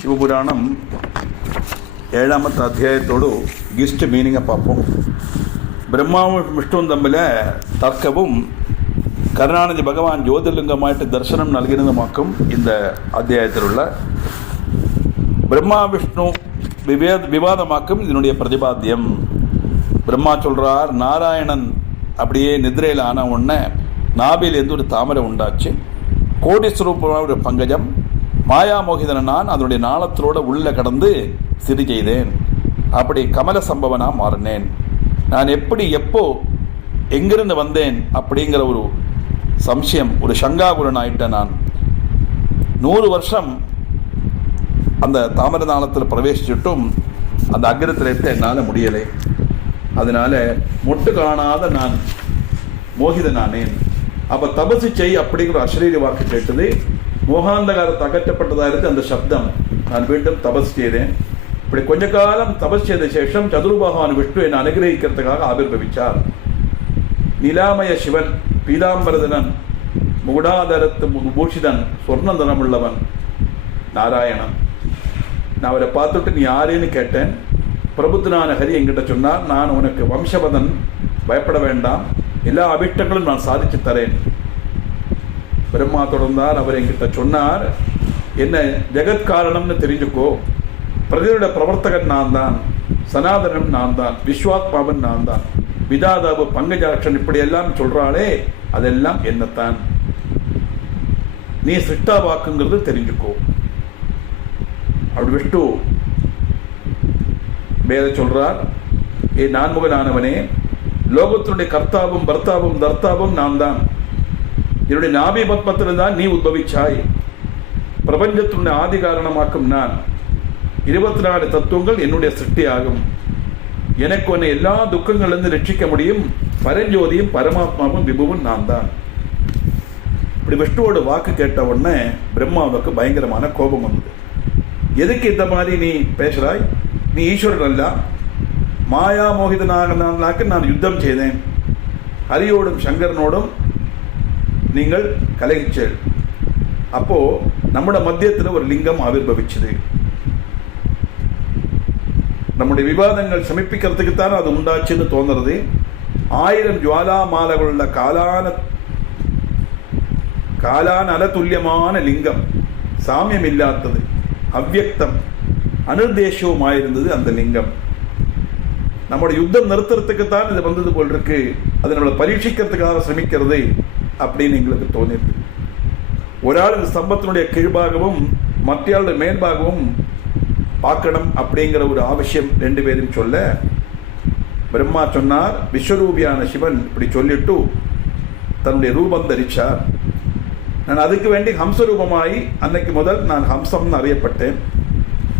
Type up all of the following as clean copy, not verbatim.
Shivapuranam 7ാമത്തെ അധ്യായത്തോട് GIST meaning பார்ப்போம். பிரம்மாவும் விஷ்ணுவும் തമ്മിൽ തർക്കവും കരുണാനിധി ഭഗവാൻ ജ്യോതിർലിംഗമായിട്ട് ദർശനം നൽകുന്നതുമാക്കും இந்த அத்தியாயத்திலுள்ள பிரம்மா விஷ்ணு விவாதமாக்கும் இதனுடைய பிரதிபாத்தியம். பிரம்மா சொல்கிறார், நாராயணன் அப்படியே நிதிரையில் ஆன உடனே நாபிலேருந்து ஒரு தாமரை உண்டாச்சு. கோடி ஸ்வரூபமான ஒரு பங்கஜம் மாயாமோகிதன நான் அதனுடைய நாளத்தோடு உள்ளே கடந்து சிறு செய்தேன். அப்படி கமல சம்பவனாக மாறினேன். நான் எப்படி எப்போ எங்கிருந்து வந்தேன் அப்படிங்கிற ஒரு சம்சயம், ஒரு சங்காகுலன் ஆயிட்டேன். நான் 100 வருஷம் அந்த தாமரை நாளத்தில் பிரவேசிச்சுட்டும் அந்த அக்ரத்தில் எடுத்து என்னால் முடியலை. அதனால் மொட்டு காணாத நான் மோகிதனானேன். அப்போ தபசு செய் அப்படிங்கிற அசரீரி வாக்கு கேட்டது. மோகாந்தகாரத்தை அகற்றப்பட்டதாக இருந்து அந்த சப்தம் நான் மீண்டும் தபஸ் செய்தேன். இப்படி கொஞ்ச காலம் தபஸ் செய்த சேஷம் சதுர்பகவான் விஷ்ணு என்னை அனுகிரகிக்கிறதுக்காக ஆவிர்பவிச்சார். நிலாமய சிவன், பீதாம்பரதனன், முகுடாதரத்து பூஷிதன், சொர்ண நிறமுள்ளவன் நாராயணன். நான் அவரை பார்த்துட்டு நீ யாருன்னு கேட்டேன். பிரபுத்தனான ஹரி என்கிட்ட சொன்னார், நான் உனக்கு வம்சபதன், பயப்பட வேண்டாம், எல்லா அபிஷ்டங்களும் நான் சாதிச்சு தரேன். பிரம்மா தொடர்ந்தார். அவர் என்கிட்ட சொன்னார், என்ன ஜெகத்காரணம்னு தெரிஞ்சுக்கோ, பிரதியோட பிரவர்த்தகன் நான் தான், சனாதனம் நான் தான், விஸ்வாத்மாவன் நான் தான், விதாதாவு பங்கஜாட்சன் இப்படியெல்லாம் சொல்கிறாளே அதெல்லாம் என்னத்தான், நீ சிட்டா வாக்குங்கிறது தெரிஞ்சுக்கோ. அப்படி விஷ்ணு மேலே சொல்றார், ஏ நான்முகனானவனே, லோகத்தினுடைய கர்த்தாவும் பர்த்தாவும் தர்த்தாவும் நான் தான். என்னுடைய நாபி பத்மத்தில் தான் நீ உத்பவிச்சாய். பிரபஞ்சத்தினுடைய ஆதி காரணமாக்கும் நான். 24 தத்துவங்கள் என்னுடைய சிருஷ்டி ஆகும். எனக்கு உன்னை எல்லா துக்கங்களிலிருந்து ரட்சிக்க முடியும். பரஞ்சோதியும் பரமாத்மாவும் விபுவும் நான் தான். இப்படி விஷ்ணுவோட வாக்கு கேட்ட உடனே பிரம்மாவுக்கு பயங்கரமான கோபம் வந்தது. எதுக்கு இந்த மாதிரி நீ பேசுறாய்? நீ ஈஸ்வரன் அல்ல. மாயா மோகிதனாக நான் யுத்தம் செய்தேன். ஹரியோடும் சங்கரனோடும் நீங்கள் கலகிச்சல். அப்போ நம்முடைய மத்தியத்தில் ஒரு லிங்கம் ஆவிர்பவிச்சது. நம்முடைய விவாதங்கள் சமர்ப்பிக்கிறதுக்குத்தான் அது உண்டாச்சுன்னு தோன்றது. 1000 ஜுவாலா மாலைகளுள்ள காலான அலதுல்யமான லிங்கம், சாமியம் இல்லாதது, அவ்வியக்தம், அனிர்தேசவுமாயிருந்தது அந்த லிங்கம். நம்முடைய யுத்தம் நிறுத்துறதுக்குத்தான் இது வந்தது போல் இருக்கு, அதை நம்மளை பரீட்சிக்கிறதுக்காக சிரமிக்கிறது அப்படின்னு எங்களுக்கு தோணிது. ஒரு ஆள் இந்த ஸ்தம்பத்தினுடைய கீழ்பாகவும் மற்ற மேல்பாகவும் பார்க்கணும் அப்படிங்கிற ஒரு அவசியம் 2 பேரும் சொல்ல, பிரம்மா சொன்னார், விஸ்வரூபியான சிவன் இப்படி சொல்லிட்டு தன்னுடைய ரூபம் தரிச்சார். நான் அதுக்கு வேண்டி ஹம்சரூபமாகி அன்னைக்கு முதல் நான் ஹம்சம்னு அறியப்பட்டேன்.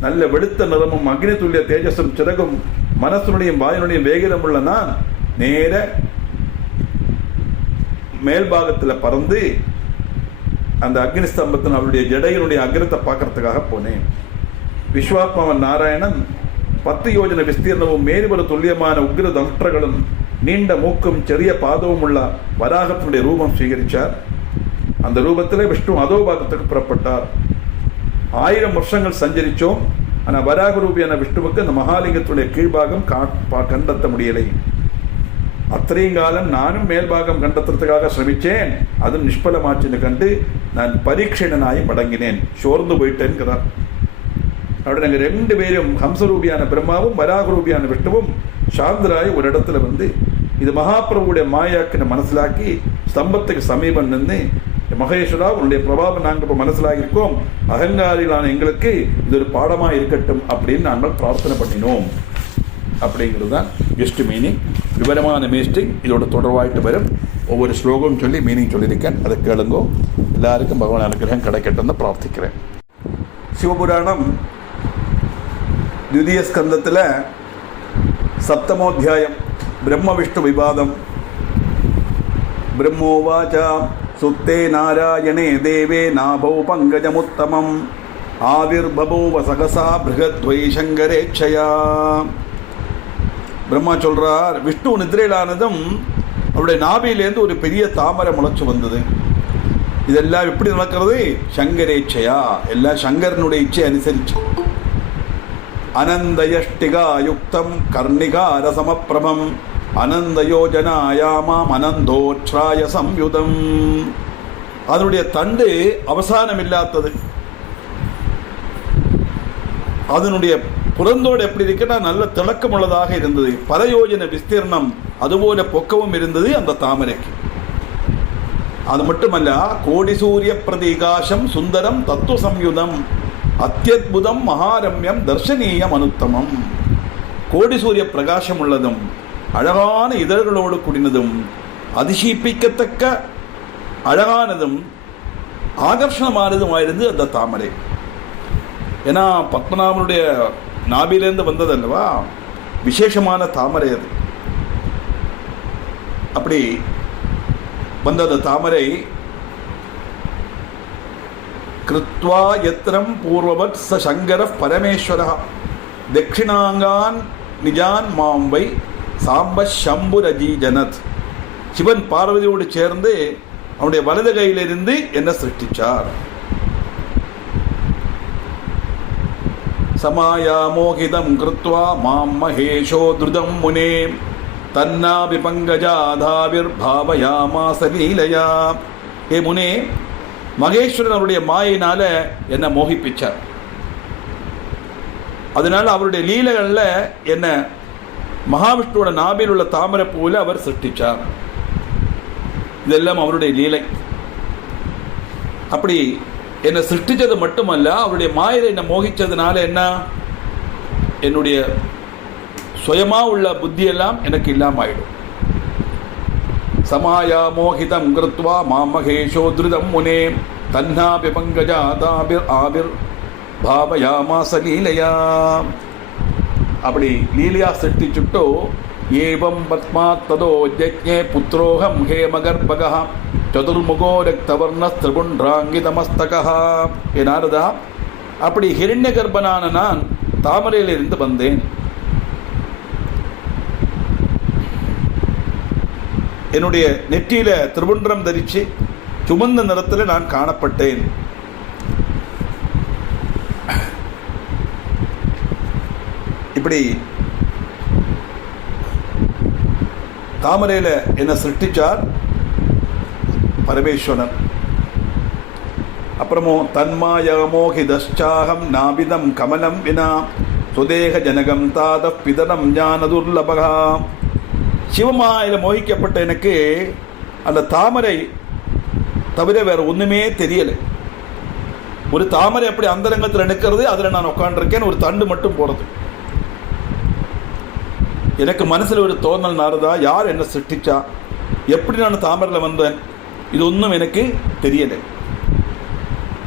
நல்ல வெளுத்த நிறமும் அக்னி துல்லிய தேஜஸும் சிறகும் மனசுனுடையும் வாயினுடையும் வேகிதம் உள்ள நான் நேர மேல்பாகத்தில் பறந்து அந்த அக்னி ஸ்தம்பத்தின் அவருடைய ஜடையினுடைய அக்ரத்தை பார்க்கறதுக்காக போனேன். விஸ்வாத்மாவன் நாராயணன் 10 யோஜனை விஸ்தீர்ணமும் மேலுபல துல்லியமான உக்ர தம்ஷ்டர்களும் நீண்ட மூக்கும் சிறிய பாதவும் உள்ள வராகத்தினுடைய ரூபம் சுவீகரித்தார். அந்த ரூபத்தில் விஷ்ணு அதோபாகத்துக்கு புறப்பட்டார். 1000 வருஷங்கள் சஞ்சரித்தோம். ஆனால் வராக ரூபியான விஷ்ணுவுக்கு அந்த மகாலிங்கத்துடைய கீழ்பாகம் கண்டத்த முடியலை. அத்தனையும் காலம் நானும் மேல்பாகம் கண்டத்துறதுக்காக சிரமிச்சேன். அதுவும் நிஷ்பலமாச்சுன்னு கண்டு நான் பரீட்சணனாய் மடங்கினேன், சோர்ந்து போயிட்டேன்கிறார். அப்படி நாங்கள் 2 பேரும் ஹம்சரூபியான பிரம்மாவும் வராகரூபியான விஷ்ணுவும் சாந்தராய் ஒரு இடத்துல வந்து இது மகாபிரபுடைய மாயாக்குன்னு மனசிலாக்கி ஸ்தம்பத்துக்கு சமீபம் நின்று, மகேஸ்வரா உன்னுடைய பிரபாவம் நாங்கள் இப்போ மனசிலாகிருக்கோம், அகங்காரிகளான எங்களுக்கு இது ஒரு பாடமாக இருக்கட்டும் அப்படின்னு நாங்கள் பிரார்த்தனை பண்ணினோம். அப்படிங்கிறது தான் கெஸ்ட் மீனிங். விவரமான மீஸ்டிங் இதோட தொடர்பாயிட்டு வரும். ஒவ்வொரு ஸ்லோகம் சொல்லி மீனிங் சொல்லியிருக்கேன், அதை கேளுங்கோ. எல்லாருக்கும் பகவான் அனுகிரகம் கிடைக்கட்டும்னு பிரார்த்திக்கிறேன். சிவபுராணம் 2ய ஸ்கந்தத்தில் 7மோத்தியாயம் பிரம்ம விஷ்ணு விவாதம். பிரம்மோவாச்சா சுத்தே நாராயணே தேவே நாபௌ பங்கஜமுத்தமம் ஆவிர்பபூவ சகசா பிருகத்வை சங்கரேட்சயா. பிரம்மா சொல்றார், விஷ்ணு நிதிரையிலானதும் அவருடைய நாபியிலேருந்து ஒரு பெரிய தாமரை முளைச்சு வந்தது. இதெல்லாம் எப்படி நடக்கிறது? சங்கரேச்சையா, எல்லாம் சங்கரனுடைய இச்சை அனுசரிச்சு. அனந்தயஷ்டிகா யுக்தம் கர்ணிகார சமப்பிரபம் அனந்தயோஜனாயாமாம் அனந்தோற்றாய சம்யுதம். அதனுடைய தண்டு அவசானம் இல்லாதது. அதனுடைய புறந்தோடு எப்படி இருக்குன்னா நல்ல திளக்கம் உள்ளதாக இருந்தது. பல யோஜன விஸ்தீர்ணம், அதுபோல பொக்கவும் இருந்தது அந்த தாமரைக்கு. அது மட்டுமல்ல, கோடி சூரிய பிரதிகாசம் சுந்தரம் தத்துவ சம்யுதம் அத்தியுதம் மகாரம்யம் தர்ஷனீயம் அனுத்தமம். கோடி சூரிய பிரகாசம் உள்ளதும் அழகான இதழ்களோடு கூடினதும் அதிசயிப்பிக்கத்தக்க அழகானதும் ஆகர்ஷணமானதுமாயிருந்து அந்த தாமரை. ஏன்னா பத்மநாபனுடைய நாபிலேருந்து வந்ததல்லவா, விசேஷமான தாமரை அது. அப்படி வந்த அந்த தாமரை கிருத்வா யத்ரம் பூர்வவத் ச சங்கர பரமேஸ்வர தட்சிணாங்கான் நிஜான் மாம்பை சாம்ப சம்புரஜி ஜனத். சிவன் பார்வதியோடு சேர்ந்து அவனுடைய வலது கையிலிருந்து என்ன சிருஷ்டிச்சார். சமாயாமோகிதம் கிருத்வா மாம் மகேஷோ துருதம் முனே தன்னாபி பங்கஜாதாவிர் பாவயாமாச லீலையா. ஏ முனே, மகேஸ்வரன் அவருடைய மாயினால என்ன மோகிப்பிச்சார். அதனால அவருடைய லீலைகள்ல என்ன மகாவிஷ்ணுவோட நாபில் உள்ள தாமரை பூவில் அவர் சிருஷ்டிச்சார். இதெல்லாம் அவருடைய லீலை. அப்படி என்னை சிருஷ்டிச்சது மட்டுமல்ல, அவருடைய மாயில என்னை மோகிச்சதுனால என்ன, என்னுடைய சுயமா உள்ள புத்தியெல்லாம் எனக்கு இல்லாம ஆயிடும். சமாயா மோகிதம் கிருத்வா மாமகேஷோ திருதம் முனே தன்னாபி பங்கஜாதாபிர் ஆபிர் பாவயாமாச லீலையா. அப்படி லீலையா சிருஷ்டிச்சுட்டோ ஏவம் பத்மாத் ததோ யஜ்ஞே புத்ரோஹம் ஹேமகர்பகா சதுர்முகோ ரக்தவர்ண திரிபுண்ட்ராங்கிதமஸ்தகா. ஏ நாரதா, அப்படி ஹிரண்ய கர்ப்பனான நான் தாமரையிலிருந்து வந்தேன். என்னுடைய நெற்றியில திரிபுண்டம் தரிச்சு சுமந்த நிறத்தில் நான் காணப்பட்டேன். இப்படி தாமரையில என்ன சிருஷ்டிச்சார் பரமேஸ்வரன். அப்புறமோ தன்மாயமோகிதாகம் நாபிதம் கமலம் வினா சுதேக ஜனகம் தாத பிதனம் ஞான துர்லபகா. சிவமாயில மோகிக்கப்பட்ட எனக்கு அந்த தாமரை தவிர வேற ஒண்ணுமே தெரியலை. ஒரு தாமரை அப்படி அந்தரங்கத்தில் நிற்கிறது, அதில் நான் உட்காண்டிருக்கேன், ஒரு தண்டு மட்டும் போறது. எனக்கு மனசுல ஒரு தோணல், நாரதா, யார் என்ன சிருஷ்டிச்சா, எப்படி நான் தாமரையில் வந்தேன், இது ஒன்றும் எனக்கு தெரியலை.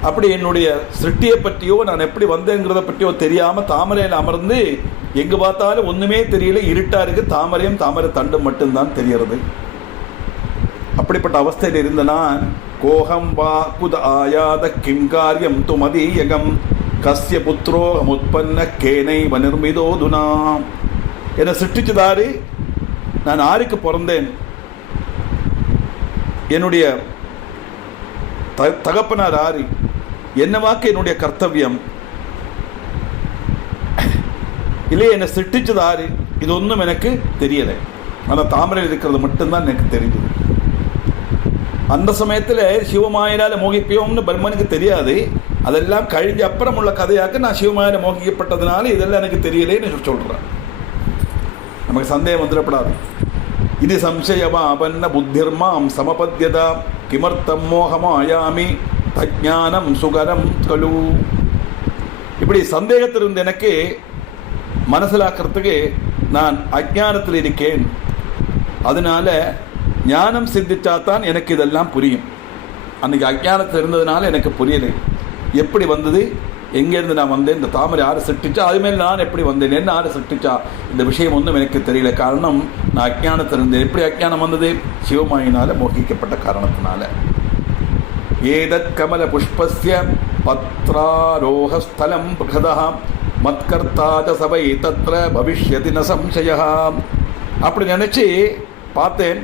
அப்படி என்னுடைய சிருஷ்டியை பற்றியோ நான் எப்படி வந்தேங்கிறத பற்றியோ தெரியாம தாமரையில் அமர்ந்து எங்கு பார்த்தாலும் ஒண்ணுமே தெரியல, இருட்டா இருக்கு, தாமரையும் தாமரை தண்டு மட்டும்தான் தெரியறது. அப்படிப்பட்ட அவஸ்தையில் இருந்த நான் கோகம் வா குத ஆயாத கிம் காரியம் துமதீயகம் கஸ்ய புத்ரோ முத்பன்ன கேனை வனிர்மிதோதுனா. என்னை சிருஷ்டிச்சதாரு, நான் ஆருக்கு பிறந்தேன், என்னுடைய தகப்பனார் ஆறு, என்னவாக்கு என்னுடைய கர்த்தவியம், இல்லையே என்னை சிருஷ்டிச்சது ஆறு, இது ஒன்றும் எனக்கு தெரியலை. ஆனால் தாமரையில் இருக்கிறது மட்டும்தான் எனக்கு தெரிஞ்சது. அந்த சமயத்தில் சிவமாயினால மோகிப்பியோம்னு பிரம்மனுக்கு தெரியாது. அதெல்லாம் கழிஞ்ச அப்புறம் உள்ள கதையாக்க நான் சிவமாயில மோகிக்கப்பட்டதுனால இதெல்லாம் எனக்கு தெரியலேன்னு சொல்கிறேன். நமக்கு சந்தேகம் வந்துடப்படாது. இது சம்சயமா அபன்ன புத்திர்மாம் சமபத்யதா கிமர்த்தம் மோகமாயாமி தஜ்ஞானம் சுகரம் கலு. இப்படி சந்தேகத்தில் இருந்து எனக்கு மனசிலாக்கிறதுக்கு நான் அஜ்ஞானத்தில் இருக்கேன். அதனால ஞானம் சித்திச்சாத்தான் எனக்கு இதெல்லாம் புரியும். அன்னைக்கு அஜ்ஞானத்தில் இருந்ததுனால எனக்கு புரியலை. எப்படி வந்தது, எங்கேருந்து நான் வந்தேன், இந்த தாமரை யாரை சிருஷ்டிச்சா, அதுமாரி நான் எப்படி வந்தேன், என்ன யாரை சிருஷ்டிச்சா, இந்த விஷயம் ஒன்றும் எனக்கு தெரியல. காரணம் நான் அஜ்ஞானத்தில் இருந்தேன். எப்படி அஜ்ஞானம் வந்தது, சிவமாயினால மோகிக்கப்பட்ட காரணத்தினால. ஏதத் கமல புஷ்பஸ்ய பத்ராரோஹஸ்தலம் பிரகதா மத்கர்த்தாஜ சபை தத்ர பவிஷ்யதி ந சம்சயா. அப்படி நினைச்சு பார்த்தேன்,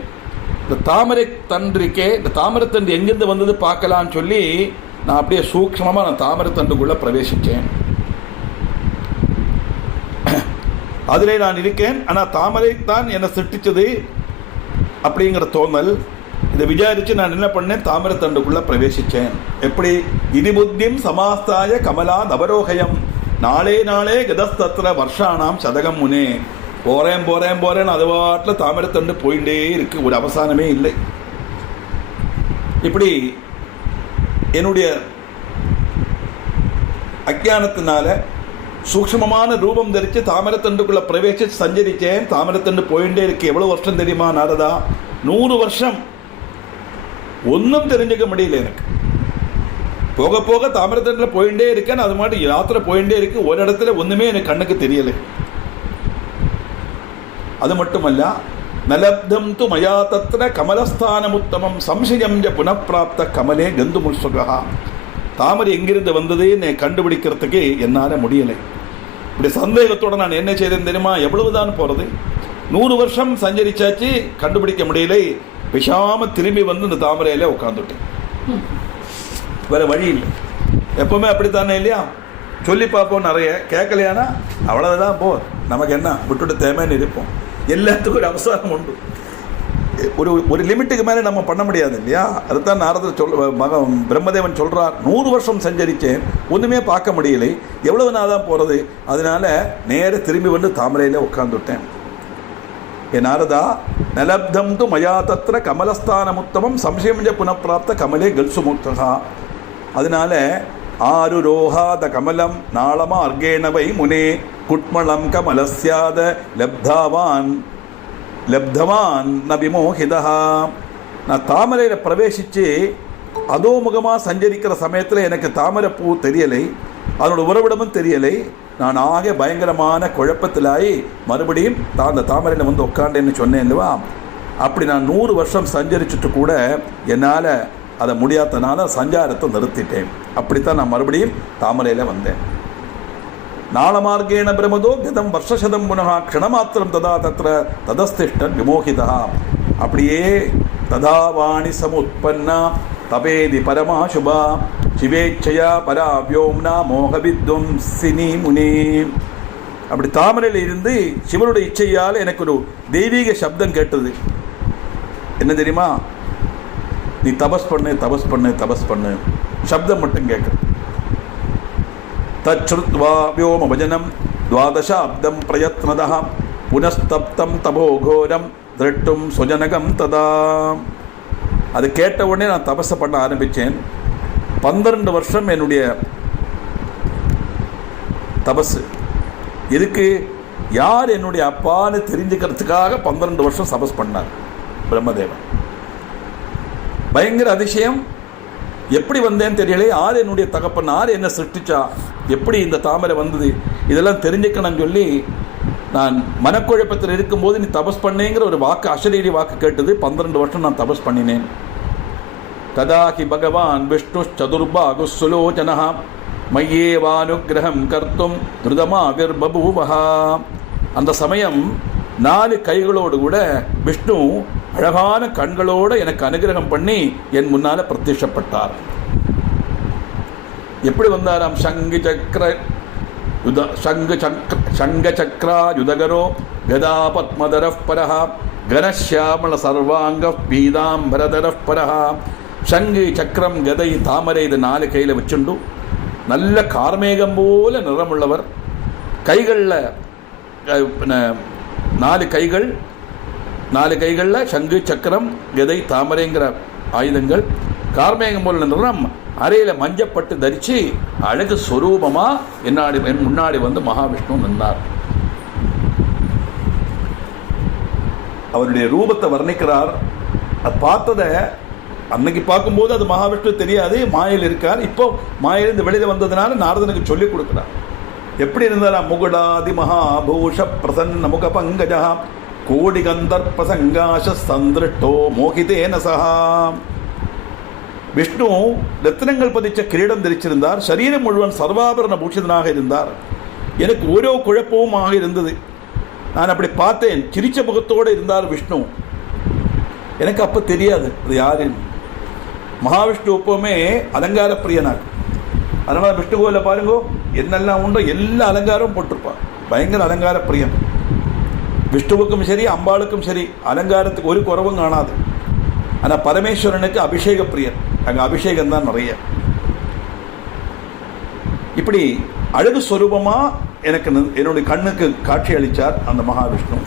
இந்த தாமரை தண்டு இருக்கே, இந்த தாமரை தண்டு எங்கிருந்து வந்தது பார்க்கலான்னு சொல்லி நான் அப்படியே சூக்ஷ்மமாக நான் தாமரை தண்டுக்குள்ளே பிரவேசித்தேன். அதிலே நான் இருக்கேன். ஆனால் தாமரை தான் என்னை சிருஷ்டிச்சது அப்படிங்கிற தோணல். இதை விசாரித்து நான் என்ன பண்ணேன், தாமரை தண்டுக்குள்ளே பிரவேசித்தேன். எப்படி? இதிபுத்திம் சமாஸ்தாய கமலா நவரோகயம் நாளே நாளே கதஸ்தத்திர வருஷானாம் சதகம் முனே. போகிறேன் போகிறேன் போகிறேன்னு அது பாட்டில் தாமரை தண்டு போயிட்டே இருக்கு, ஒரு அவசானமே இல்லை. இப்படி என்னுடைய அஜானத்தினால சூக்ஷ்மமான ரூபம் தரித்து தாமரத்தண்டுக்குள்ள பிரவேசித்து சஞ்சரித்தேன். தாமரத்தண்டு போயிட்டே இருக்கு. எவ்வளோ வருஷம் தெரியுமா நாரதா? 100 வருஷம். ஒன்றும் தெரிஞ்சுக்க முடியல எனக்கு. போக போக தாமரத்தண்டில் போயிட்டே இருக்கேன். அது மாதிரி யாத்திரை போயிட்டே இருக்கு. ஒரு இடத்துல ஒன்றுமே எனக்கு கண்ணுக்கு தெரியலை. அது மட்டுமல்ல, நலப்தம் து மயா தத்ர கமலஸ்தானமுத்தமம் சம்சயம் ஜ புனப்பிராப்த கமலே கந்து முல்சுகா. தாமரை எங்கிருந்து வந்ததுன்னு கண்டுபிடிக்கிறதுக்கு என்னால் முடியலை. இப்படி சந்தேகத்தோடு நான் என்ன செய்தேன் தெரியுமா? எவ்வளவுதான் போகிறது, 100 வருஷம் சஞ்சரிச்சாச்சு, கண்டுபிடிக்க முடியலை. விஷாமல் திரும்பி வந்து இந்த தாமரையில் உட்காந்துட்டேன். வேறு வழி இல்லை. எப்பவுமே அப்படித்தானே இல்லையா? சொல்லி பார்ப்போம், நிறைய கேட்கலையானா அவ்வளோதான் போ, நமக்கு என்ன விட்டுட்டு தேவைன்னு இருப்போம். எல்லாத்துக்கும் ஒரு அவசரம் உண்டு. ஒரு லிமிட்டுக்கு மேலே நம்ம பண்ண முடியாது இல்லையா? அதுதான் நாரதர் பிரம்மதேவன் சொல்கிறார், 100 வருஷம் சஞ்சரித்தேன், ஒன்றுமே பார்க்க முடியலை, எவ்வளவு நாள் தான் போகிறது, அதனால நேர திரும்பி வந்து தாமரையில் உட்காந்துட்டேன். ஏ நாரதா, நலப்தம் து மயா தத்ர கமலஸ்தானமுத்தமம் சம்சயம் ஜ புனப்பிராப்த கமலே கல்சுமுக்தகா. அதனால ஆருரோஹாத கமலம் நாளமா அர்கேணவை முனே குட்மளம் கமலஸ்யாத லப்தவான் ந விமோகிதா. நான் தாமரையில் பிரவேசித்து அதோமுகமாக சஞ்சரிக்கிற சமயத்தில் எனக்கு தாமரை பூ தெரியலை, அதனோட உறவிடமும் தெரியலை. நான் ஆக பயங்கரமான குழப்பத்திலாகி மறுபடியும் அந்த தாமரையில் வந்து உட்காண்டேன்னு சொன்னேன் இல்லவா? அப்படி நான் 100 வருஷம் சஞ்சரிச்சுட்டு கூட என்னால் அதை முடியாதனால சஞ்சாரத்தை நிறுத்திட்டேன். அப்படித்தான் நான் மறுபடியும் தாமரையில் வந்தேன். நாளமார்கேண பிரமதோ கதம் வருஷசதம் புனகா க்ஷணமாத்திரம் ததா தத்ர ததஸ்திஷ்டன் விமோகிதா. அப்படியே ததா வாணி சமுத்பன்னா தபேதி பரமாசுபா சிவேச்சயா பரா வியோம்னா மோகவித்வம் சினி முனி. அப்படி தாமரையில் இருந்து சிவனுடைய இச்சையால் எனக்கு ஒரு தெய்வீக சப்தம் கேட்டது. என்ன தெரியுமா? நீ தபஸ் பண்ணு தபஸ் பண்ணு தபஸ் பண்ணு. சப்தம் மட்டும் கேட்குது. தச்ருத்வா வியோம பஜனம் துவாதசாப்தம் பிரயத்னதா புனஸ்தப்தம் தபோகோரம் திரட்டும் சுஜனகம் ததா. அது கேட்ட உடனே நான் தபஸை பண்ண ஆரம்பித்தேன். 12 வருஷம் என்னுடைய தபஸ். இதுக்கு யார் என்னுடைய அப்பான்னு தெரிஞ்சுக்கிறதுக்காக 12 வருஷம் தபஸ் பண்ணார் பிரம்மதேவன். பயங்கர அதிசயம். எப்படி வந்தேன்னு தெரியல. யார் என்னுடைய தகப்பன், யார் என்ன சிருஷ்டிச்சா, எப்படி இந்த தாமரை வந்தது, இதெல்லாம் தெரிஞ்சுக்கணும்னு சொல்லி நான் மனக்குழப்பத்தில் இருக்கும்போது நீ தபஸ் பண்ணேங்கிற ஒரு வாக்கு, அசரீரி வாக்கு கேட்டது. 12 வருஷம் நான் தபஸ் பண்ணினேன். கதாகி பகவான் விஷ்ணு சதுர்பாகு சுலோச்சனா மையேவானுகிரகம் கர்த்தும் திருதமாவிர் பபூவஹா. அந்த சமயம் 4 கைகளோடு கூட விஷ்ணு அழகான கண்களோடு எனக்கு அனுகிரகம் பண்ணி என் முன்னால பிரத்யட்சப்பட்டார். எப்படி வந்தாராம்? சங்க சக்ரா யுதகரோ கதா பத்மதரஃ பரஹ கனஷ்யாமள சர்வாங்க பீதாம்பரதரஃ பரஹ. சங்கு சக்கரம் கதை தாமரை இது 4 கையில் வச்சுண்டு நல்ல கார்மேகம் போல நிறமுள்ளவர். கைகளில் 4 கைகள், 4 கைகளில் சங்கு சக்கரம் கதை தாமரைங்கிற ஆயுதங்கள், கார்மேகம் போல நிறம், அறையில் மஞ்சப்பட்டு தரித்து அழகு ஸ்வரூபமாக என் முன்னாடி வந்து மகாவிஷ்ணு நின்றார். அவருடைய ரூபத்தை வர்ணிக்கிறார். அது பார்த்ததை அன்னைக்கு பார்க்கும்போது அது மகாவிஷ்ணு தெரியாது, மாயில் இருக்கார். இப்போ மாயிலிருந்து வெளியில் வந்ததுனால நாரதனுக்கு சொல்லிக் கொடுக்குறார். எப்படி இருந்தாலும் முகுடாதி மகாபூஷ பிரசன்ன முக பங்கஜா கோடி கந்தர்ப்ப சங்காச சந்திருஷ்டோ மோகிதேன சஹா. விஷ்ணு ரத்தினங்கள் பதிச்ச கிரீடம் தரிச்சிருந்தார். சரீரம் முழுவன் சர்வாபரண பூஷிதனாக இருந்தார். எனக்கு ஓரோ குழப்பமுமாக இருந்தது. நான் அப்படி பார்த்தேன். சிரிச்ச முகத்தோடு இருந்தார் விஷ்ணு. எனக்கு அப்போ தெரியாது அது யாருன்னு. மகாவிஷ்ணு எப்பவுமே அலங்கார பிரியனாக, அதனால் விஷ்ணு கோயிலில் பாருங்கோ என்னெல்லாம் உண்டோ எல்லா அலங்காரமும் போட்டிருப்பான். பயங்கர அலங்கார பிரியன். விஷ்ணுவுக்கும் சரி அம்பாளுக்கும் சரி அலங்காரத்துக்கு ஒரு குறவும் காணாது. ஆனால் பரமேஸ்வரனுக்கு அபிஷேக பிரியன், அங்கே அபிஷேகம் தான் நிறைய. இப்படி அழகு ஸ்வரூபமாக எனக்கு என்னுடைய கண்ணுக்கு காட்சி அளித்தார் அந்த மகாவிஷ்ணு.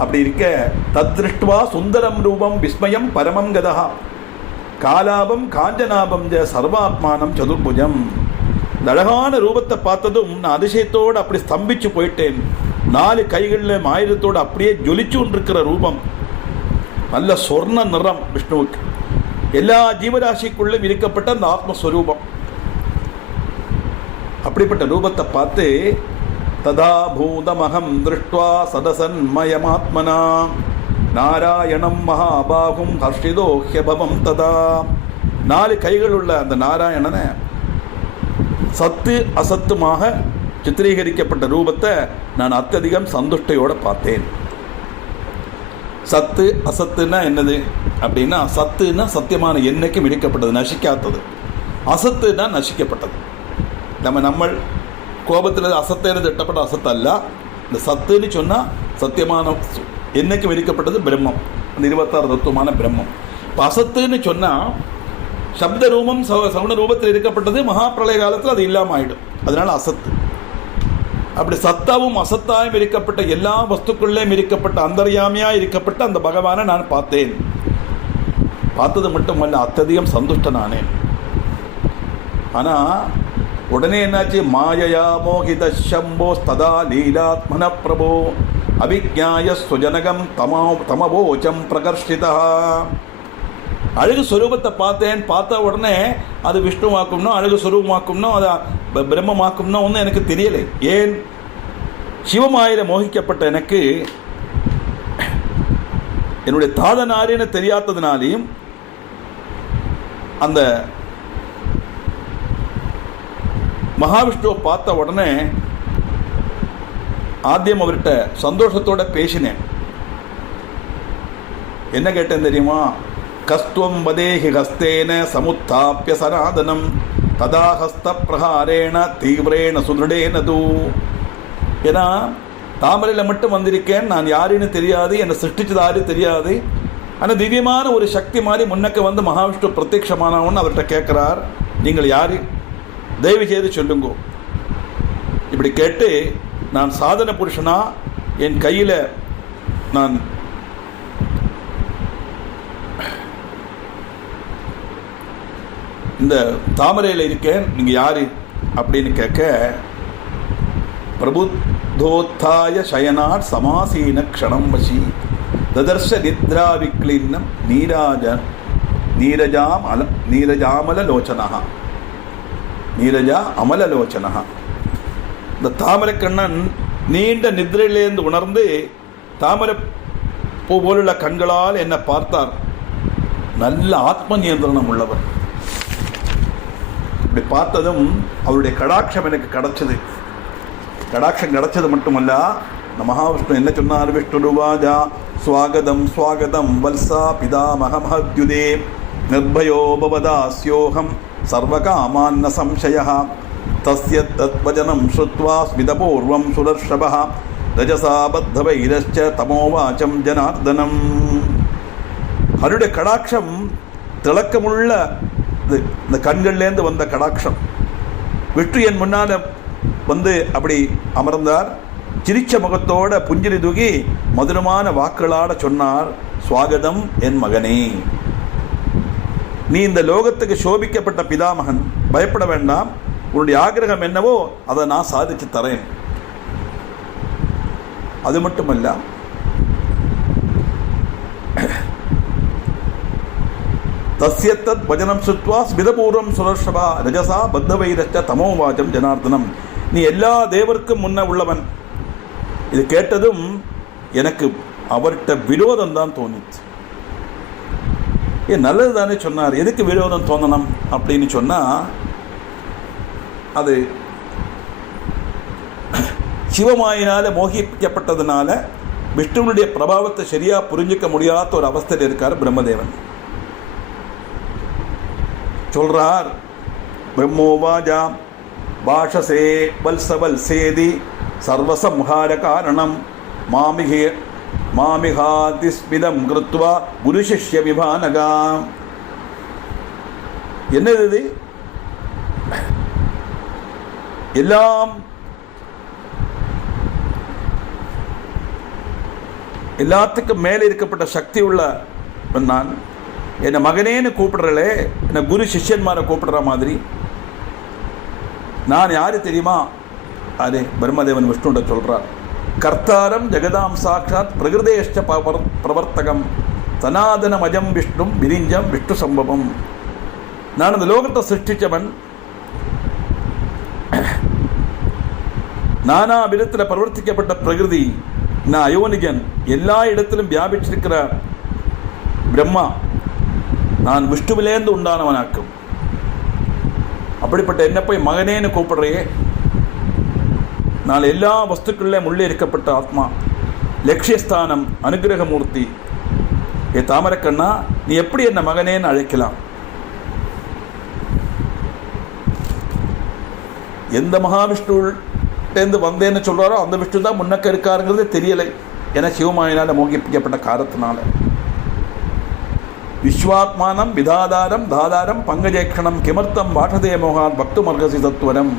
அப்படி இருக்க தத்ருஷ்டுவா சுந்தரம் ரூபம் விஸ்மயம் பரமம் கதா காலாபம் காஞ்சனாபம் ஜ சர்வாத்மானம் சதுர்புஜம். இந்த அழகான ரூபத்தை பார்த்ததும் நான் அதிசயத்தோடு அப்படி ஸ்தம்பிச்சு போயிட்டேன். 4 கைகளில் ஆயுதத்தோடு அப்படியே ஜொலிச்சு இருக்கிற ரூபம், நல்ல சொர்ண நிறம் விஷ்ணுவுக்கு. எல்லா ஜீவராசிக்குள்ளும் இருக்கப்பட்ட அந்த ஆத்மஸ்வரூபம். அப்படிப்பட்ட ரூபத்தை பார்த்து ததா பூதமகம் திருஷ்டுவா சதசன்மயமாத்மனா நாராயணம் மகாபாகும் ஹர்ஷிதோ ஹ்யபவம் ததா. 4 கைகள் உள்ள அந்த நாராயணனை சத்து அசத்துமாக சித்திரீகரிக்கப்பட்ட ரூபத்தை நான் அत्यதிகம் சந்துஷ்டையோடு பார்த்தேன். சத்து அசத்துன்னா என்னது அப்படின்னா, சத்துன்னா சத்தியமான என்னைக்கும் இடிக்கப்பட்டது, நசிக்காத்தது. அசத்துன்னா நசிக்கப்பட்டது. நம்ம கோபத்தில் அசத்தேன்னு திட்டப்பட்ட அசத்தல்ல. இந்த சத்துன்னு சொன்னால் சத்தியமான என்னைக்கும் இடிக்கப்பட்டது பிரம்மம், அந்த 26 தத்துவமான பிரம்மம். இப்போ அசத்துன்னு சொன்னால் சப்த ரூபம் சகுண ரூபத்தில் இருக்கப்பட்டது, மகாபிரளய காலத்தில் அது இல்லாமல் ஆகிடும். அதனால் அசத்து. அப்படி சத்தாவும் அசத்தாயும் இருக்கப்பட்ட எல்லா வஸ்துக்குள்ளேயும் இருக்கப்பட்ட அந்தர்யாமியாக இருக்கப்பட்ட அந்த பகவானை நான் பார்த்தேன். பார்த்தது மட்டுமல்ல, அत्यதிகம் சந்துஷ்டனானேன். ஆனால் உடனே என்னாச்சு, மாயையா மோகித சம்போ ததா லீலாத்மன பிரபோ அபிஜ்ஞாய சுஜனகம் தமவோச்சம் பிரகர்ஷிதா. அழகு ஸ்வரூபத்தை பார்த்தேன். பார்த்த உடனே அது விஷ்ணுவாக்கும்னோ அழகு ஸ்வரூபமாக்கும்னோ அதை பிரம்மமாக்கும்னோ ஒன்றும் எனக்கு தெரியலை. ஏன், சிவமாயில மோகிக்கப்பட்ட எனக்கு என்னுடைய தாதனாரின்னு தெரியாததுனாலையும் அந்த மகாவிஷ்ணுவை பார்த்த உடனே ஆத்தியம் அவர்கிட்ட சந்தோஷத்தோட பேசினேன். என்ன கேட்டேன் தெரியுமா, கஸ்துவம் வதேஹி ஹஸ்தேன சமுத்தாப்பிய சனாதனம் ததா ஹஸ்த பிரகாரேண தீவிரேன சுதிருடேன தூ. ஏன்னா தாமரையில் மட்டும் வந்திருக்கேன், நான் யாருன்னு தெரியாது, என்னை சிருஷ்டிச்சது யாரும் தெரியாது. ஆனால் திவ்யமான ஒரு சக்தி மாதிரி முன்னக்க வந்து மகாவிஷ்ணு பிரத்யட்சமானவன்னு அவர்கிட்ட கேட்குறார், நீங்கள் யார், தயவு செய்து சொல்லுங்கோ. இப்படி கேட்டு நான் சாதன புருஷனா, என் கையில் நான் இந்த தாமரையில் இருக்கேன், நீங்கள் யார் அப்படின்னு கேட்க, பிரபுத்தோத்தாய சயனாட் சமாசீன க்ஷணம் வசி ததர்ஷ நித்ரா விக்லின்னம் நீரஜாமலலோச்சனா. நீரஜா அமலலோச்சனா. இந்த தாமரை கண்ணன் நீண்ட நித்ரையிலேருந்து உணர்ந்து தாமரை பூ போலுள்ள கண்களால் என்னை பார்த்தார். நல்ல ஆத்ம நியந்திரணம் உள்ளவர். இப்படி பார்த்ததும் அவருடைய கடாட்சம் எனக்கு கிடைச்சது. கடாட்சம் கிடைச்சது மட்டுமல்ல, இந்த மகாவிஷ்ணு என்ன சொன்னார், விஷ்ணுருவாஜா ஸ்வாகதம் ஸ்வாகதம் வல்சா பிதாமகமஹத்யுதே நிர்பயோ பவதாஸ்யோகம் சர்வகாமான்ன சம்சயः தஸ்ய தத்வஜனம் ஸ்ருத்வா ஸ்மிதபூர்வம் சுரர்ஷபः ரஜசா பத்தவைரஸ்ச தமோவாச்சம் ஜனார்தனம். அவருடைய கடாட்சம் திளக்கமுள்ள இந்த கண்கள்லேருந்து வந்த கடாட்சம். விஷ்ணு என் முன்னால் வந்து அப்படி அமர்ந்தார். சிரிச்ச முகத்தோட புஞ்சிரி தூக்கி மதுரமான வாக்குகளாட சொன்னார், ஸ்வாகதம் என் மகனே, நீ இந்த லோகத்துக்கு சோபிக்கப்பட்ட பிதாமகன், பயப்பட வேண்டாம், உன்னுடைய ஆக்கிரகம் என்னவோ அதை நான் சாதிச்சு தரேன். அது மட்டுமல்ல, தஸ்யத்தத் வஜனம் சுத்வா ஸ்மிதபூர்வம் சுரர்ஷபா ரஜசா பத்தவைரச்ச தமோவாச்சம் ஜனார்தனம். நீ எல்லா தேவருக்கும் முன்ன உள்ளவன். இது கேட்டதும் எனக்கு அவர்கிட்ட விரோதம் தான் தோணிச்சு. நல்லது தானே சொன்னார், எதுக்கு விரோதம் தோணணும் அப்படின்னு சொன்னால், அது சிவமாயினால் மோகிக்கப்பட்டதுனால விஷ்ணுவனுடைய பிரபாவத்தை சரியா புரிஞ்சிக்க முடியாத ஒரு அவஸ்தையில் இருக்கார் பிரம்மதேவன். சொல்றார், பிரம்மோவாஜா பாஷசே வல்சவல்சேதி சர்வசம்ஹார காரணம் மாமிகாதிஸ்மிதம் கிருத்வா குருசிஷ்ய விபானகா. என்னது இது? எல்லாத்துக்கும் மேலே இருக்கப்பட்ட சக்தி உள்ள நான் என்னை மகனேன்னு கூப்பிடுறே, என்னை குரு சிஷ்யன்மாரை கூப்பிடுற மாதிரி. நான் யாரு தெரியுமா? அதே பிரம்மதேவன் விஷ்ணுண்ட சொல்றார், கர்த்தாரம் ஜெகதாம் சாட்சாத் பிரகிருதேஷ்ட பிரவர்த்தகம் சனாதனம் அஜம் விஷ்ணும் விரிஞ்சம் விஷ்ணு சம்பவம். நான் அந்த லோகத்தை சிருஷ்டிச்சவன், நானா விதத்தில் பிரவர்த்திக்கப்பட்ட பிரகிருதி, நான் அயோனிகன், எல்லா இடத்திலும் வியாபிச்சிருக்கிற பிரம்மா, நான் விஷ்ணுவிலேருந்து உண்டானவனாக்கும். அப்படிப்பட்ட என்ன போய் மகனேன்னு கூப்பிடுறையே, நான் எல்லா வஸ்துக்களிலும் உள்ளே இருக்கப்பட்ட ஆத்மா, லட்சியஸ்தானம், அனுகிரகமூர்த்தி. ஏ தாமரக்கண்ணா, நீ எப்படி என்ன மகனேன்னு அழைக்கலாம்? எந்த மகாவிஷ்ணுவிலேருந்து வந்தேன்னு சொல்கிறாரோ அந்த விஷ்ணு தான் முன்னக்க இருக்காருங்கிறது தெரியலை. ஏன்னா சிவமாயினால் மோகிப்பிக்கப்பட்ட காரத்தினால. விஸ்வாத்மானம் விதாதாரம் தாதாரம் பங்கஜேக்ஷணம் கிமர்த்தம் வாஷதே மோகான் பக்து மர்கசி தத்துவரம்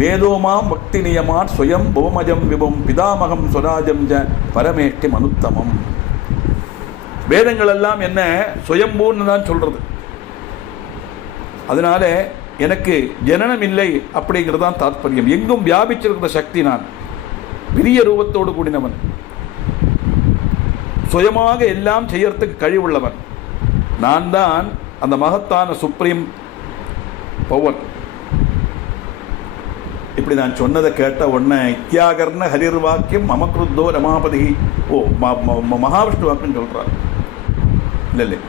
வேதோமாம் பக்தி நியமான் ஸ்வயம் புவமஜம் விபும் பிதாமகம் ஸ்வராஜம் ஜ பரமேஷ்டி மனுத்தமம். வேதங்கள் எல்லாம் என்ன சுயம்பூன்னு தான் சொல்றது. அதனால எனக்கு ஜனனம் இல்லை அப்படிங்கிறது தான் தாற்பயம். எங்கும் வியாபிச்சிருக்கிற சக்தி நான், பெரிய ரூபத்தோடு கூடினவன், சுயமாக எல்லாம் செய்யறதுக்கு கழிவுள்ளவன். நான் தான் அந்த மகத்தான சுப்ரீம் பவர். இப்படி நான் சொன்னதை கேட்ட உடனே இத்தியாகர்ண ஹரிர் வாக்கியம் மமக்ருத்தோ ரமாபதி. ஓ, மகாவிஷ்ணு வாக்குன்னு சொல்றார். இல்லை,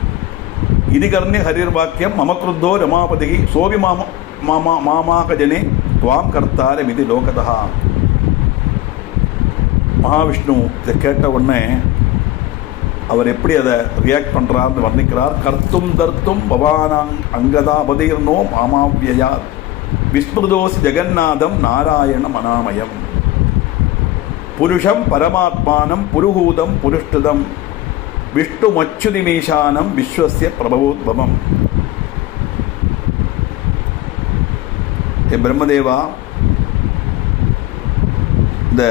இதிகர்ணி ஹரிர் வாக்கியம் மமக்ருத்தோ ரமாபதி சோபி மாமாக ஜனே துவாம் கர்த்தாரம் இது லோகதா. மகாவிஷ்ணு இதை கேட்ட உடனே அவர் எப்படி அதை ரியாக்ட் பண்ணுறார்னு வர்ணிக்கிறார். கர்த்தும் தர்த்தும் பவானாங் அங்கதா அவதீர்ணோ மாமாவியார் விஸ்மிருதோசி ஜெகநாதம் நாராயணம் அநாமயம் புருஷம் பரமாத்மானம் புருஹூதம் புருஷ்டுதம் விஷ்ணுமச்சுதிமீசானம் விஸ்வஸ்ய பிரபவோத்பவம். பிரம்மதேவா, இந்த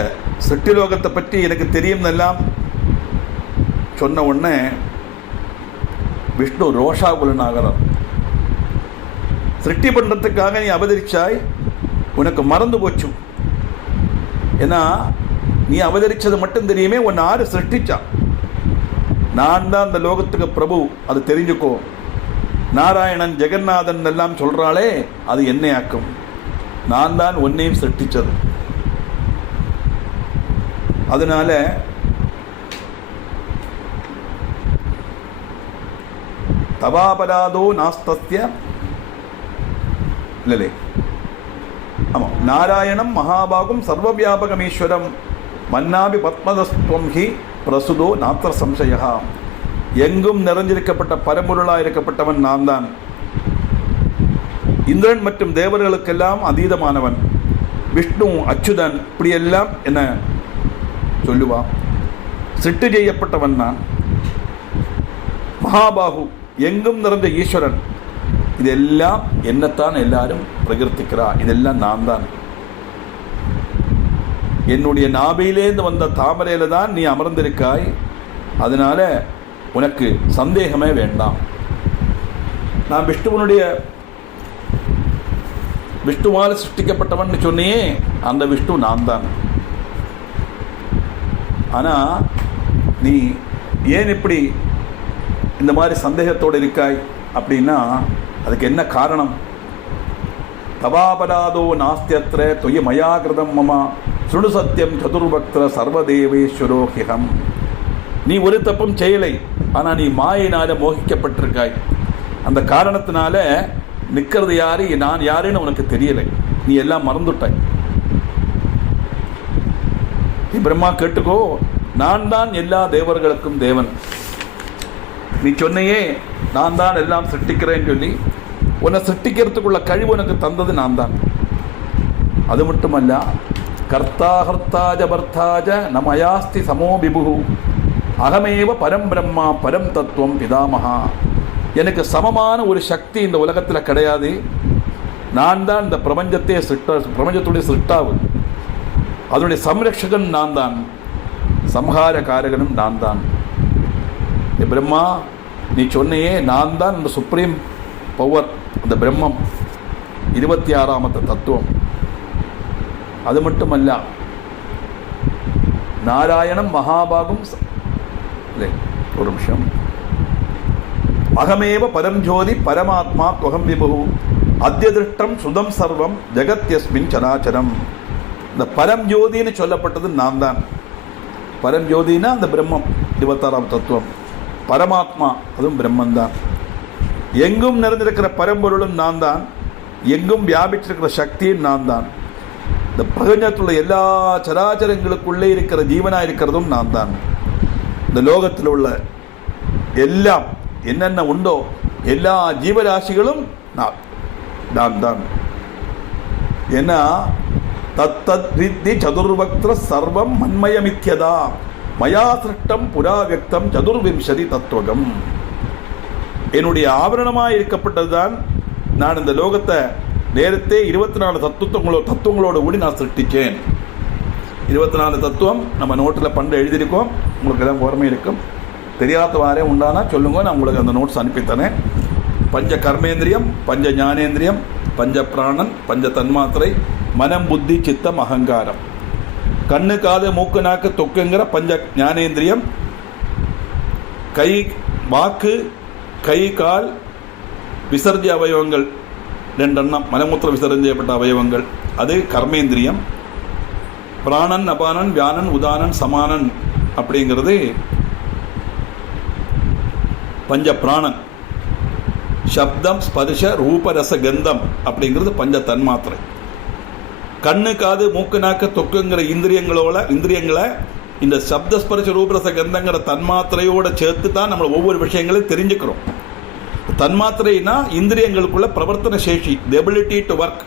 சிருஷ்டிலோகத்தை பற்றி எனக்கு தெரியும் எல்லாம் சொன்ன உடனே விஷ்ணு ரோஷாகுலனாகிறார். சிருஷ்டி பண்ணுறதுக்காக நீ அவதரிச்சாய், உனக்கு மறந்து போச்சு. ஏன்னா நீ அவதரிச்சது மட்டும் தெரியுமே, உன்னை ஆறு சிருஷ்டிச்சா? நான் தான் அந்த லோகத்துக்கு பிரபு, அது தெரிஞ்சுக்கோ. நாராயணன் ஜெகநாதன் எல்லாம் சொல்றாளே, அது என்னை ஆக்கும். நான் தான் உன்னையும் சிருஷ்டிச்சது. அதனால தவாபராதோ நாஸ்தஸ்ய இல்லை. ஆமாம், நாராயணம் மகாபாகும் சர்வவியாபகமீஸ்வரம் மன்னாபி பத்மதஸ்துவம் ஹி பிரசுதோ நாத்திர சம்சயா. எங்கும் நிறைஞ்சிருக்கப்பட்ட பரம்பொருளாக இருக்கப்பட்டவன் நான் தான். இந்திரன் மற்றும் தேவர்களுக்கெல்லாம் அதீதமானவன். விஷ்ணு அச்சுதன் இப்படியெல்லாம் என்ன சொல்லுவான். சிட்டு செய்யப்பட்டவன் நான். மகாபாகு, எங்கும் நிறைந்த ஈஸ்வரன். இதெல்லாம் என்னத்தான் எல்லாரும் பிரகீர்த்திக்கிறா. இதெல்லாம் நான் தான். என்னுடைய நாபியிலேருந்து வந்த தாமரையில தான் நீ அமர்ந்திருக்காய். அதனால உனக்கு சந்தேகமே வேண்டாம். நான் விஷ்ணுவால் சிருஷ்டிக்கப்பட்டவன் சொன்னியே, அந்த விஷ்ணு நான் தான். ஆனா நீ ஏன் இப்படி இந்த மாதிரி சந்தேகத்தோடு இருக்காய் அப்படின்னா அதுக்கு என்ன காரணம்? தவாபராதோ நாஸ்தியத்ர தொய் மயாகிருதம் மமா சுடு சத்தியம் சதுர்பக்திர சர்வதேவேஸ்வரோஹிகம். நீ ஒரு தப்பும் செய்யலை, ஆனால் நீ மாயினால மோகிக்கப்பட்டிருக்காய். அந்த காரணத்தினால நிற்கிறது யாரு, நான் யாருன்னு உனக்கு தெரியலை. நீ எல்லாம் மறந்துட்டாய். நீ பிரம்மா கேட்டுக்கோ, நான் தான் எல்லா தேவர்களுக்கும் தேவன். நீ சொன்னையே நான் தான் எல்லாம் சிருஷ்டிக்கிறேன்னு சொல்லி, உன்னை சிருஷ்டிக்கிறதுக்குள்ள கழிவு உனக்கு தந்தது நான் தான். அது மட்டுமல்ல, கர்த்தாஹர்த்தாஜ பர்த்தாஜ நமயாஸ்தி சமோ விபு அகமேவ பரம் பிரம்மா பரம் தத்துவம் பிதாமகா. எனக்கு சமமான ஒரு சக்தி இந்த உலகத்தில் கிடையாது. நான் தான் இந்த பிரபஞ்சத்துடைய சிருஷ்டாவு, அதனுடைய சம்ரட்சகன் நான் தான், சம்ஹார காரகனும் நான் தான். பிரம்மா, நீ சொன்னையே நான் தான் இந்த சுப்ரீம் பவர், அந்த பிரம்மம், 26ஆமത്തെ தத்துவம். அது மட்டுமல்ல, நாராயணம் மகாபாகும் ஒரு நிமிஷம், அகமேவ பரம் ஜோதி பரமாத்மா துவகம் விபு அத்தியதிருஷ்டம் சுதம் சர்வம் ஜெகத்யஸ்மின் சராச்சரம். இந்த பரம் ஜோதின்னு சொல்லப்பட்டது நான் தான். பரம் ஜோதினா அந்த பிரம்மம், 26ஆம் தத்துவம். பரமாத்மா, அதுவும் பிரம்மந்தான். எங்கும் நிறைந்திருக்கிற பரம்பொருளும் நான் தான், எங்கும் வியாபிச்சிருக்கிற சக்தியும் நான் தான். இந்த பிரபஞ்சத்துள்ள எல்லா சராச்சரங்களுக்குள்ளே இருக்கிற ஜீவனாக இருக்கிறதும் நான் தான். இந்த லோகத்தில் உள்ள எல்லாம் என்னென்ன உண்டோ எல்லா ஜீவராசிகளும் நான் தான். ஏன்னா தத்தத் வித்தி சதுர்வக்திர சர்வம் மன்மயமித்யதா மயா சிருஷ்டம் புராவியக்தம் சதுர்விம்சதி தத்துவகம். என்னுடைய ஆவரணமாக இருக்கப்பட்டதுதான் நான் இந்த லோகத்தை நேரத்தே 24 தத்துவங்களோடு கூடி நான் சிருஷ்டிச்சேன். 24 தத்துவம் நம்ம நோட்டில் பண்டு எழுதியிருக்கோம், உங்களுக்கு எல்லாம் ஓர்மை இருக்கும். தெரியாத வாரே உண்டானா சொல்லுங்க, நான் உங்களுக்கு அந்த நோட்ஸ் அனுப்பித்தனேன். பஞ்ச கர்மேந்திரியம், பஞ்ச ஞானேந்திரியம், பஞ்ச பிராணன், பஞ்ச தன்மாத்திரை, மனம் புத்தி சித்தம் அகங்காரம், கண்ணு காது மூக்கு நாக்கு தொக்குங்கிற பஞ்ச ஞானேந்திரியம், கை வாக்கு கை கால் விசர்ஜ அவயவங்கள் 2 எண்ணம், மலமூத்திர விசர்ஜம் செய்யப்பட்ட அவயவங்கள், அது கர்மேந்திரியம். பிராணன் அபானன் வியானன் உதானன் சமானன் அப்படிங்கிறது பஞ்ச பிராணன். சப்தம் ஸ்பர்ஷ ரூபரச கந்தம் அப்படிங்கிறது பஞ்ச தன்மாத்திரை. கண்ணு காது மூக்கு நாக்கு தொக்குங்கிற இந்திரியங்களை இந்த சப்த ஸ்பர்ஷ ரூபரச கந்தங்கிற தன்மாத்திரையோட சேர்த்து தான் நம்ம ஒவ்வொரு விஷயங்களையும் தெரிஞ்சுக்கிறோம். தன்மாத்திரைனா இந்திரியங்களுக்குள்ள பிரவர்த்தன சேஷி, தி எபிலிட்டி டு ஒர்க்.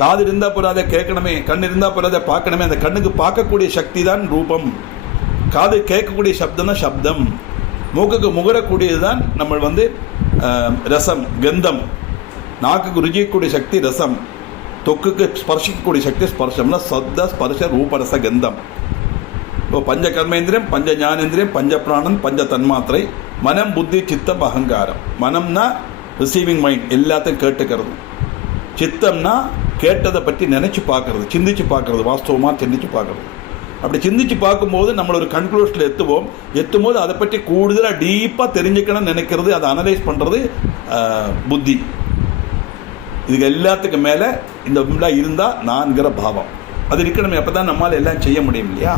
காது இருந்தால் போறாத கேட்கணுமே, கண் இருந்தால் போறாத பார்க்கணுமே, அந்த கண்ணுக்கு பார்க்கக்கூடிய சக்தி தான் ரூபம். காது கேட்கக்கூடிய சப்தம் தான் சப்தம். மூக்குக்கு முகரக்கூடியது தான் நம்ம ரசம் கந்தம். நாக்குக்கு ருச்சிக்கக்கூடிய சக்தி ரசம். தொக்குக்கு ஸ்பர்சிக்கக்கூடிய சக்தி ஸ்பர்ஷம்னா சப்த ஸ்பர்ஷ ரூபரச கந்தம். இப்போ பஞ்ச கர்மேந்திரியம், பஞ்ச ஞானேந்திரியம், பஞ்ச பிராணன், பஞ்ச தன்மாத்திரை, மனம் புத்தி சித்தம் அகங்காரம். மனம்னா ரிசீவிங் மைண்ட், எல்லாத்தையும் கேட்டுக்கிறது. சித்தம்னா கேட்டதை பற்றி நினைச்சு பார்க்கறது, சிந்திச்சு பார்க்கறது, வாஸ்தவமாக சிந்திச்சு பார்க்கறது. அப்படி சிந்திச்சு பார்க்கும்போது நம்மள ஒரு கன்க்ளூஷனில் எத்தும்போது அதை பற்றி கூடுதலாக டீப்பாக தெரிஞ்சுக்கணும்னு நினைக்கிறது, அதை அனலைஸ் பண்ணுறது புத்தி. இதுக்கு எல்லாத்துக்கும் மேலே இந்த இருந்தால் நான்கிற பாவம் அது இருக்கணும். அப்போ தான் நம்மளால் எல்லாம் செய்ய முடியும் இல்லையா?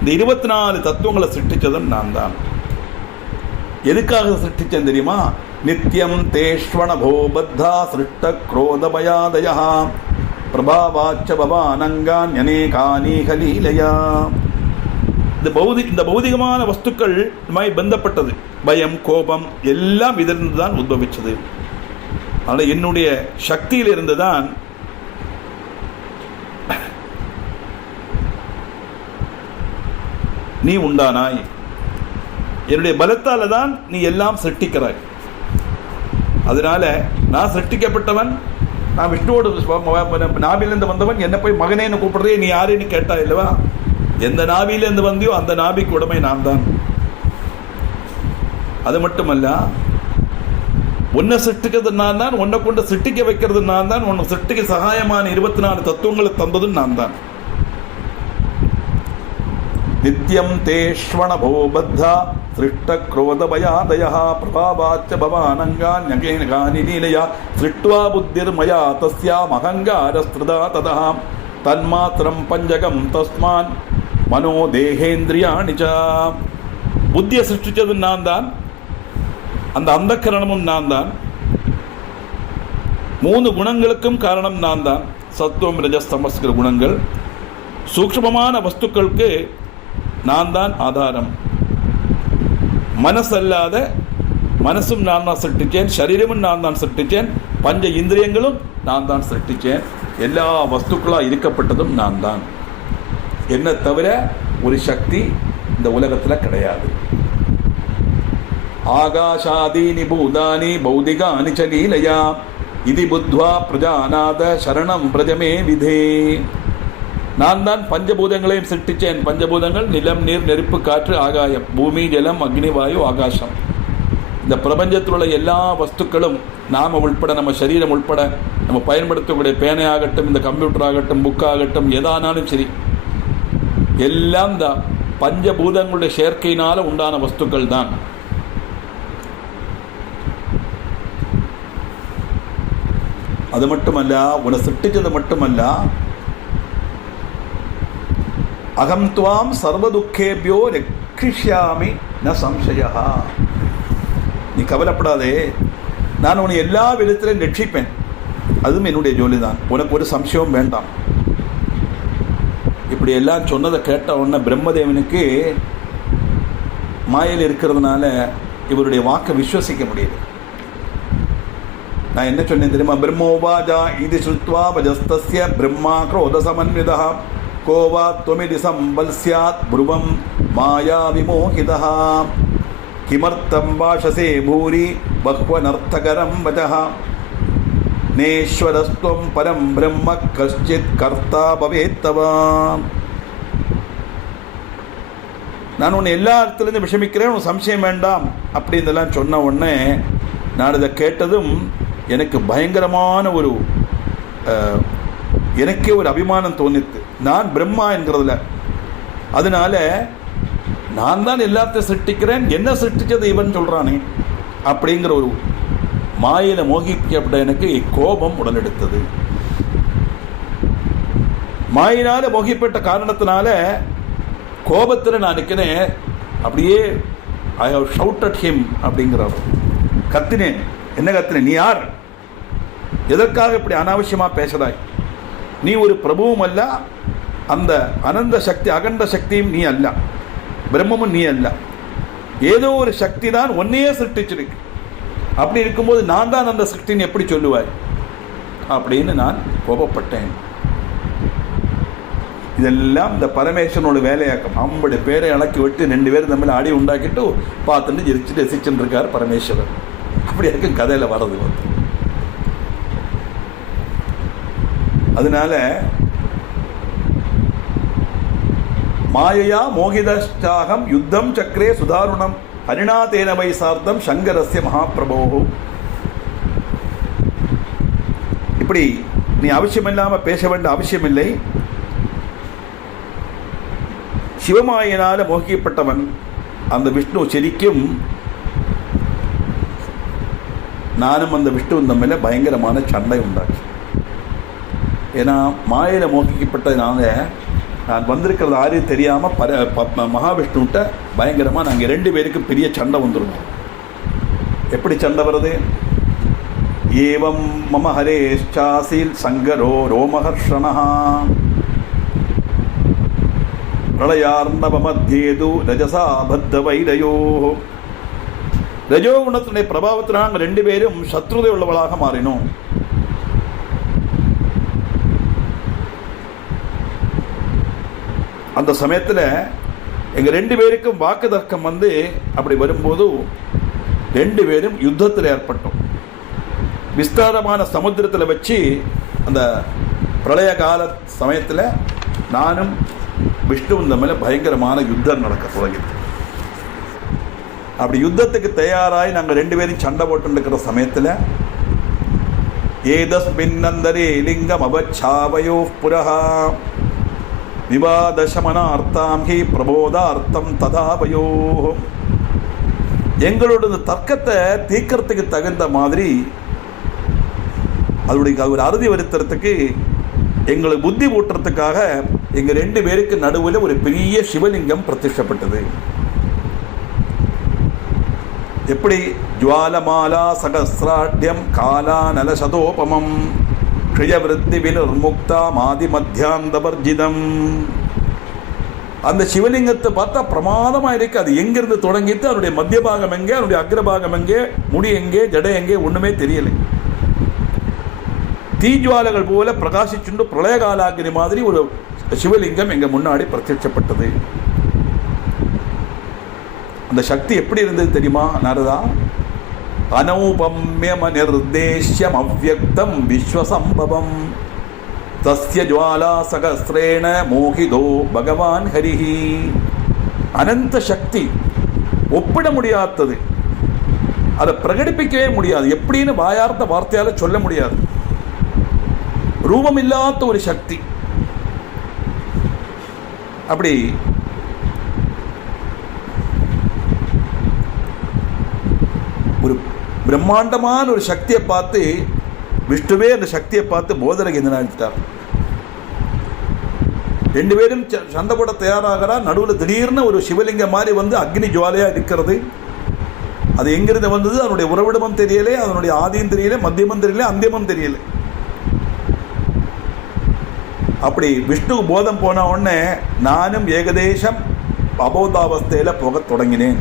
இந்த 24 தத்துவங்களை சிருஷ்டிச்சதும் நான் தான். எதுக்காக சிருஷ்டிச்சேன் தெரியுமா? நித்தியம் தேஷ்வணபோ பத்தா சிருஷ்ட குரோதபயாதயா பிரபாவாச்ச பவானங்கான் அநேகானீக லீலையா. இந்த பௌதிகமான வஸ்துக்கள் பந்தப்பட்டது. பயம் கோபம் எல்லாம் இதிலிருந்து தான் உத்பவிச்சது. அதனால் என்னுடைய சக்தியில் இருந்து தான் நீ உண்டானாய். என்னுடைய பலத்தால தான் நீ எல்லாம் சிருஷ்டிக்கிறாய். அதனால நான் சிருஷ்டிக்கப்பட்டவன், நான் விஷ்ணுவோடு நாபிலிருந்து வந்தவன். என்ன போய் மகனேன்னு கூப்பிடுறே, நீ யாருன்னு கேட்டா இல்லவா? எந்த நாபிலிருந்து வந்தியோ அந்த நாபிக்கு உடமை நான் தான். அது மட்டுமல்ல, உன்னை சிருஷ்டிக்கிறது நான் தான், உன்னை கொண்டு சிருஷ்டிக்க வைக்கிறது நான் தான், உன்னை சிருஷ்டிக்க சகாயமான 24 தத்துவங்களை தந்ததும் நான் தான். நித்தியம் தேஷ்வணபோ பத்தா சிருஷ்ட குரோத பயாதயா பிரபாவாச்ச பவானங்கான் ஞகேனகானி லீலையா சிருஷ்ட்வா புத்திர் மயா தஸ்யாம் அகங்காரஸ்த்ருதா ததா தன்மாத்திரம் பஞ்சகம் தஸ்மான் மனோ தேகேந்திரியாணி ச. புத்தியை சிருஷ்டிச்சது நான் தான், அந்த அந்தக்கரணமும் நான் தான், 3 குணங்களுக்கும் காரணம் நான் தான். சத்துவம் ரஜஸ் தமஸ்கிற குணங்கள். சூக்ஷ்மமான வஸ்துக்களுக்கு நான் தான் ஆதாரம். மனசல்லாத மனசும் நான் தான் சிருஷ்டிச்சேன், சரீரமும் நான் தான் சிருஷ்டிச்சேன், பஞ்ச இந்திரியங்களும் நான் தான் சிருஷ்டிச்சேன், எல்லா வஸ்துக்களாக இருக்கப்பட்டதும் நான் தான். என்ன தவிர ஒரு சக்தி இந்த உலகத்தில் கிடையாது. ஆகாஷாதீனி பூதானி பௌதிகானி ச லீலயா இதி புத்வா பிரஜாநாத சரணம் பிரஜமே விதே. நான் தான் பஞ்சபூதங்களையும் சிருஷ்டிச்சேன். பஞ்சபூதங்கள் நிலம், நீர், நெருப்பு, காற்று, ஆகாயம், பூமி, ஜலம், அக்னி, வாயு, ஆகாசம். இந்த பிரபஞ்சத்தில் உள்ள எல்லா வஸ்துக்களும் நாம் உள்பட, நம்ம சரீரம் உள்பட, நம்ம பயன்படுத்தக்கூடிய பேனை ஆகட்டும், இந்த கம்ப்யூட்டர் ஆகட்டும், புக் ஆகட்டும், எதானாலும் சரி, எல்லாம் இந்த பஞ்சபூதங்களுடைய சேர்க்கையினால உண்டான வஸ்துக்கள் தான். அது மட்டுமல்ல, உன்னை சிருஷ்டிச்சது மட்டுமல்ல, அகம் துவாம் சர்வதுக்கேபியோ ரக்ஷிஷ்யாமி ந சம்சயா. நீ கவலைப்படாதே, நான் உன்னை எல்லா விதத்திலையும் ரட்சிப்பேன். அதுவும் என்னுடைய ஜோலி தான். உனக்கு ஒரு சம்சயம் வேண்டாம். இப்படி எல்லாம் சொன்னதை கேட்ட உடனே பிரம்மதேவனுக்கு மாயில் இருக்கிறதுனால இவருடைய வாக்கை விஸ்வசிக்க முடியுது. நான் என்ன சொன்னேன் தெரியுமா? பிரம்மோவாஜா இது சுத்வா பஜஸ்தஸ்ய பிரம்மா க்ரோத சமன்விதா கோவா துவமிதி சம்பல் ஸ்யாத் ப்ருவம் மாயா விமோகிதா கிமர்த்தம் வாஷசே பூரி பஹ்வனர்த்தகரம் வசஹ நேஸ்வரஸ்துவம் பரம் பிரம்ம கஷ்சித் கர்த்தா பவேத்தவா. நான் உன்னை எல்லா இடத்துலேருந்து விஷமிக்கிறேன், உன் சம்சயம் வேண்டாம் அப்படின்னெல்லாம் சொன்ன உடனே நான் இதை கேட்டதும் எனக்கு பயங்கரமான ஒரு எனக்கே ஒரு அபிமானம் தோணித்து. நான் பிரம்மா என்கிறதுல, அதனால நான் தான் எல்லாத்தையும் சிருஷ்டிக்கிறேன், என்ன சிருஷ்டிச்சது இவன் சொல்கிறானே அப்படிங்கிற ஒரு மாயில மோகிக்கப்பட்ட எனக்கு கோபம் உடலெடுத்தது. மாயினால மோகிப்பட்ட காரணத்தினால கோபத்தில் நான் நிற்கிறேன். அப்படியே ஐ ஹவ் ஷவுட்டட் ஹிம் அப்படிங்கிறார். கத்தினேன். என்ன கத்தினேன்? நீ யார்? எதற்காக இப்படி அனாவசியமாக பேசுகிறாய்? நீ ஒரு பிரபுவும் அல்ல, அந்த அனந்த சக்தி அகண்ட சக்தியும் நீ அல்ல, பிரம்மமும் நீ அல்ல. ஏதோ ஒரு சக்தி தான் ஒன்னையே சிருஷ்டிச்சிருக்கு. அப்படி இருக்கும்போது நான் தான் அந்த சக்தின்னு எப்படி சொல்லுவாய் அப்படின்னு நான் கோபப்பட்டேன். இதெல்லாம் இந்த பரமேஸ்வரனோட வேலையாக்கம். 50 பேரை இலக்கி விட்டு 2 பேர் தமிழ் ஆடி உண்டாக்கிட்டு பார்த்துட்டு ஜெரிச்சுட்டு ரசிச்சுட்டு இருக்கார் பரமேஸ்வரன். அப்படி இருக்கும் கதையில் வர்றது. அதனால மாயையா மோகிதாகம் யுத்தம் சக்கரே சுதாருணம் ஹரிணாதேன வைசார்த்தம் சங்கரஸ்ய மகாபிரபோ. இப்படி நீ அவசியமில்லாமல் பேச வேண்டிய அவசியமில்லை. சிவமாயினால மோகிக்கப்பட்டவன் அந்த விஷ்ணு செரிக்கும் நானும் அந்த விஷ்ணுவும் தம்மில பயங்கரமான சண்டை உண்டாச்சு. ஏன்னா மாயில மோகிக்கப்பட்டதுனால நான் வந்திருக்கிறது யாரையும் தெரியாமல் மகாவிஷ்ணுகிட்ட பயங்கரமாக நாங்கள் 2 பேருக்கு பெரிய சண்டை வந்துருந்தோம். எப்படி சண்டை வருது? ஏவம் மம ஹரேஷாசீல் சங்கரோ ரோமஹர்ஷணா பிரளயார்ணவமத்யேது ரஜசா பத்த வைரயோ. ரஜோகுணத்தினுடைய பிரபாவத்தில் நாங்கள் 2 பேரும் சத்ருதை உள்ளவளாக மாறினோம். அந்த சமயத்தில் எங்கள் 2 பேருக்கும் வாக்கு தர்க்கம் வந்து அப்படி வரும்போது 2 பேரும் யுத்தத்தில் ஏற்பட்டோம். விஸ்தாரமான சமுத்திரத்தில் வச்சு அந்த பிரளய கால சமயத்தில் நானும் விஷ்ணுவும் தம்மில பயங்கரமான யுத்தம் நடக்க தொடங்கிது. அப்படி யுத்தத்துக்கு தயாராகி நாங்கள் 2 பேரும் சண்டை போட்டுருக்கிற சமயத்தில் ஏதஸ்மின்னந்தரே லிங்கம் அபச்சாவயோ புரஹா விவாதசமனார்த்தாம் ஹி பிரபோதார்த்தம் ததாவயோ. எங்களோட தர்க்கத்தை தீர்க்கறதுக்கு தகுந்த மாதிரி அதோடைய ஒரு அறுதி வருத்துறதுக்கு எங்களுக்கு புத்தி ஊட்டுறதுக்காக எங்கள் 2 பேருக்கு நடுவில் ஒரு பெரிய சிவலிங்கம் பிரதிஷ்டப்பட்டது. எப்படி? ஜுவாலமாலா சகசிராட்யம் காலா நலசதோபமம் க்ஷயவிருத்தி வினிர்முக்தா மாதி மத்தியாந்தவர்ஜிதம். அந்த சிவலிங்கத்தை பார்த்தா பிரமாதமாக இருக்கு. அது எங்கிருந்து தொடங்கிட்டு அதனுடைய மத்திய பாகம் எங்கே, அதனுடைய அக்ரபாகம் எங்கே, முடி எங்கே, ஜடை எங்கே, ஒன்றுமே தெரியலை. தீஜ்வாலகள் போல பிரகாசிச்சுண்டு பிரளயகாலாகினி மாதிரி ஒரு சிவலிங்கம் எங்க முன்னாடி பிரத்யட்சப்பட்டது. அந்த சக்தி எப்படி இருந்தது தெரியுமா நாரதா? அனௌபம்யம் நிர்தேஷ்யம் அவ்யக்தம் விஸ்வசம்பவம் தஸ்ய ஜுவாலா சகஸ்ரேண மோகிதோ பகவான் ஹரிஹி. அனந்த சக்தி, ஒப்பிட முடியாதது, அதை பிரகடிப்பிக்கவே முடியாது, எப்படின்னு வாயார்த்த வார்த்தையால சொல்ல முடியாது. ரூபமில்லாத ஒரு சக்தி. அப்படி ஒரு பிரம்மாண்டமான ஒரு சக்தியை பார்த்து விஷ்ணுவே அந்த சக்தியை பார்த்து போதனை எதிர்த்தார். ரெண்டு பேரும் சண்டை போட தயாராகிறா. நடுவில் திடீர்னு ஒரு சிவலிங்கம் மாதிரி வந்து அக்னி ஜுவாலையா இருக்கிறது. அது எங்கிருந்து வந்தது, அதனுடைய உறவிடமும் தெரியலை, அதனுடைய ஆதியும் தெரியல, மத்தியமும் தெரியல, அந்தியமும் தெரியல. அப்படி விஷ்ணு போதம் போன உடனே நானும் ஏகதேசம் அபோதாவஸ்தையில போக தொடங்கினேன்.